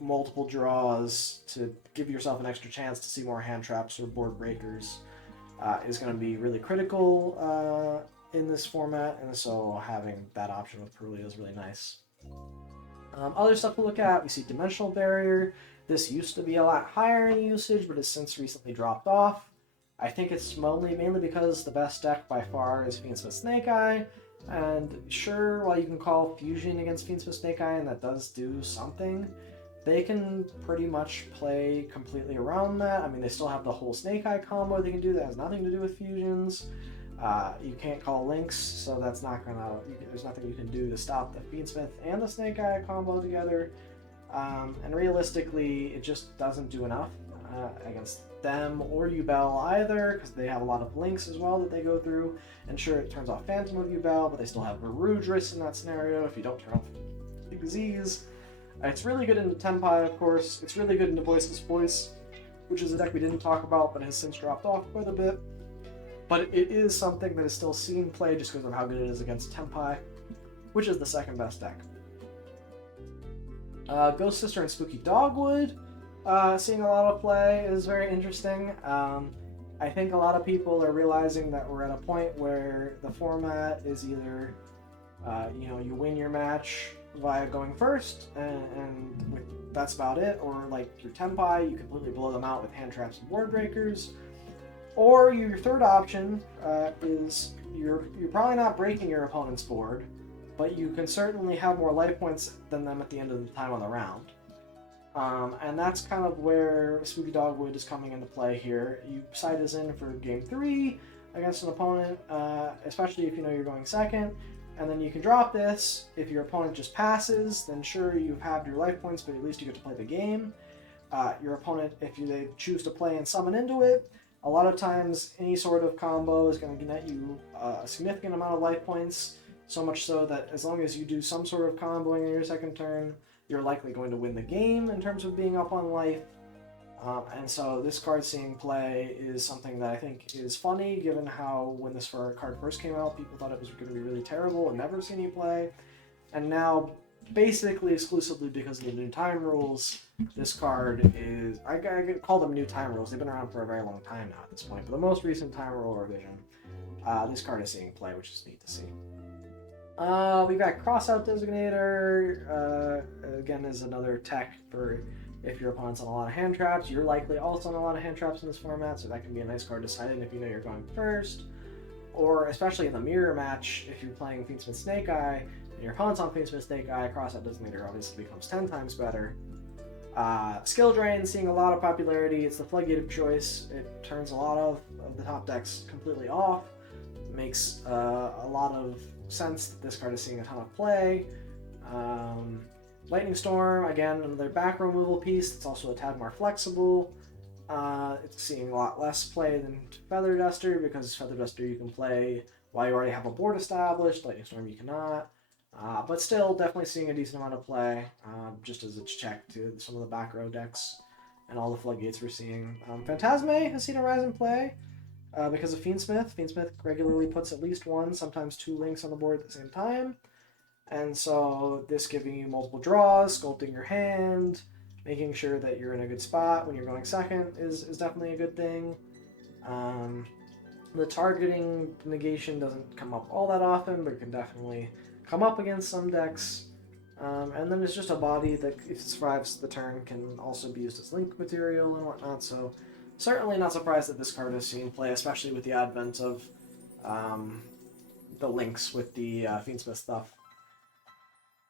multiple draws to give yourself an extra chance to see more hand traps or board breakers is going to be really critical in this format. And so having that option with Purlia is really nice. Other stuff to look at, we see Dimensional Barrier. This used to be a lot higher in usage, but has since recently dropped off. I think it's mainly because the best deck by far is Fiendsmith Snake Eye. And sure, while you can call Fusion against Fiendsmith Snake Eye, and that does do something, they can pretty much play completely around that. I mean, they still have the whole Snake Eye combo they can do that has nothing to do with fusions. You can't call links, so that's not gonna. There's nothing you can do to stop the Fiendsmith and the Snake Eye combo together. And realistically, it just doesn't do enough against them or Yubel either, because they have a lot of links as well that they go through. And sure, it turns off Phantom of Yubel, but they still have Varudris in that scenario if you don't turn off Xyz. It's really good into Tenpai, of course. It's really good into Voiceless Voice, which is a deck we didn't talk about but has since dropped off quite a bit. But it is something that is still seeing play just because of how good it is against Tenpai, which is the second best deck. Ghost Sister and Spooky Dogwood, seeing a lot of play is very interesting. I think a lot of people are realizing that we're at a point where the format is either, you win your match via going first, and that's about it, or like your Tenpai, you completely blow them out with hand traps and board breakers. Or your third option is you're probably not breaking your opponent's board, but you can certainly have more life points than them at the end of the time on the round. And that's kind of where Spooky Dogwood is coming into play here. You side this in for game 3 against an opponent, especially if you know you're going second, and then you can drop this. If your opponent just passes, then sure, you've halved your life points, but at least you get to play the game. Your opponent, if they choose to play and summon into it, a lot of times any sort of combo is going to net you a significant amount of life points, so much so that as long as you do some sort of comboing in your second turn, you're likely going to win the game in terms of being up on life. And so this card seeing play is something that I think is funny, given how when this card first came out, people thought it was going to be really terrible and never seen you play. And now, basically exclusively because of the new time rules, this card is, I call them new time rules. They've been around for a very long time now at this point, but the most recent time rule revision, this card is seeing play, which is neat to see. We've got Crossout Designator, again, is another tech for if your opponent's on a lot of hand traps. You're likely also on a lot of hand traps in this format, so that can be a nice card to side in if you know you're going first. Or especially in the mirror match, if you're playing Fiendsmith Snake Eye, and your opponent's on Fiendsmith Snake Eye, Crossout Designator obviously becomes 10 times better. Skill Drain, seeing a lot of popularity. It's the floodgate of choice. It turns a lot of the top decks completely off. It makes a lot of sense that this card is seeing a ton of play. Lightning Storm, again, another back row removal piece. It's also a tad more flexible. It's seeing a lot less play than Feather Duster, because Feather Duster you can play while you already have a board established. Lightning Storm you cannot. But still, definitely seeing a decent amount of play, just as it's checked to some of the back row decks and all the floodgates we're seeing. Phantasme has seen a rise in play because of Fiendsmith. Fiendsmith regularly puts at least one, sometimes two links on the board at the same time. And so this giving you multiple draws, sculpting your hand, making sure that you're in a good spot when you're going second is definitely a good thing. The targeting negation doesn't come up all that often, but it can definitely come up against some decks. And then it's just a body that, if it survives the turn, can also be used as link material and whatnot. So certainly not surprised that this card is seeing play, especially with the advent of the links with the Fiendsmith stuff.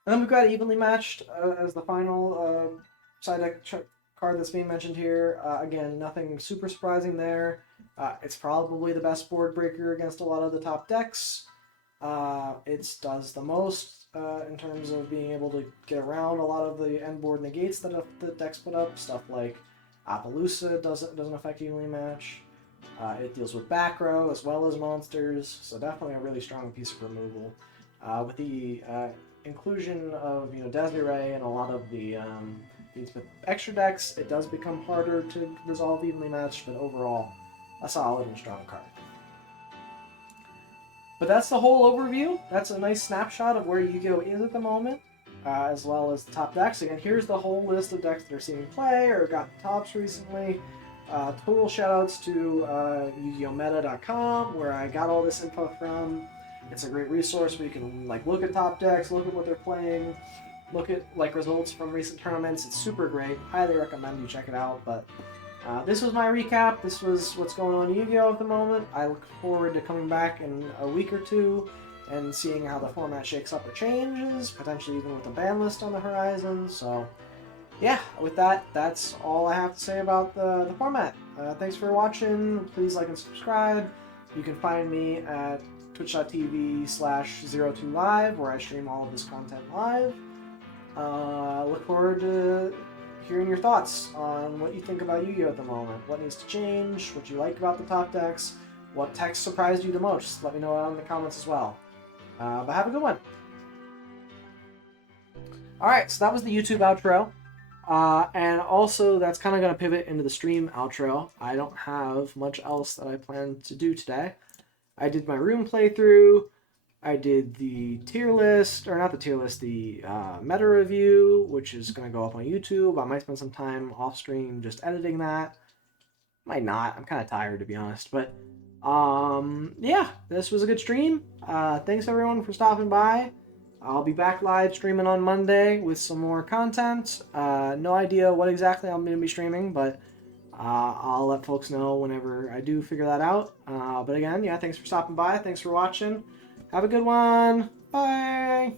And then we've got Evenly Matched as the final side deck card that's being mentioned here. Again, nothing super surprising there. It's probably the best board breaker against a lot of the top decks. It does the most in terms of being able to get around a lot of the end board negates that the decks put up. Stuff like Appaloosa doesn't affect Evenly Match. It deals with back row as well as monsters, so definitely a really strong piece of removal. With the inclusion of Desiree and a lot of the extra decks, it does become harder to resolve Evenly Matched, but overall, a solid and strong card. But that's the whole overview. That's a nice snapshot of where Yu-Gi-Oh! Is at the moment, as well as the top decks. Again, here's the whole list of decks that are seeing play or got tops recently. Total shoutouts to YuGiOhMeta.com, where I got all this info from. It's a great resource where you can look at top decks, look at what they're playing, look at results from recent tournaments. It's super great. Highly recommend you check it out. But this was my recap. This was what's going on in Yu-Gi-Oh! At the moment. I look forward to coming back in a week or two and seeing how the format shakes up or changes, potentially even with a ban list on the horizon. So yeah, with that, that's all I have to say about the format. Thanks for watching. Please like and subscribe. You can find me at twitch.tv/02live, where I stream all of this content live. Look forward to hearing your thoughts on what you think about Yu-Gi-Oh! At the moment. What needs to change, what you like about the top decks, what text surprised you the most. Let me know in the comments as well. But have a good one. Alright, so that was the YouTube outro. And also, that's kind of going to pivot into the stream outro. I don't have much else that I plan to do today. I did my room playthrough. I did the tier list, or not the tier list, the meta review, which is going to go up on YouTube. I might spend some time off stream just editing that. Might not. I'm kind of tired, to be honest. But yeah, this was a good stream. Thanks everyone for stopping by. I'll be back live streaming on Monday with some more content. No idea what exactly I'm going to be streaming, but I'll let folks know whenever I do figure that out. But again, yeah, thanks for stopping by. Thanks for watching. Have a good one. Bye.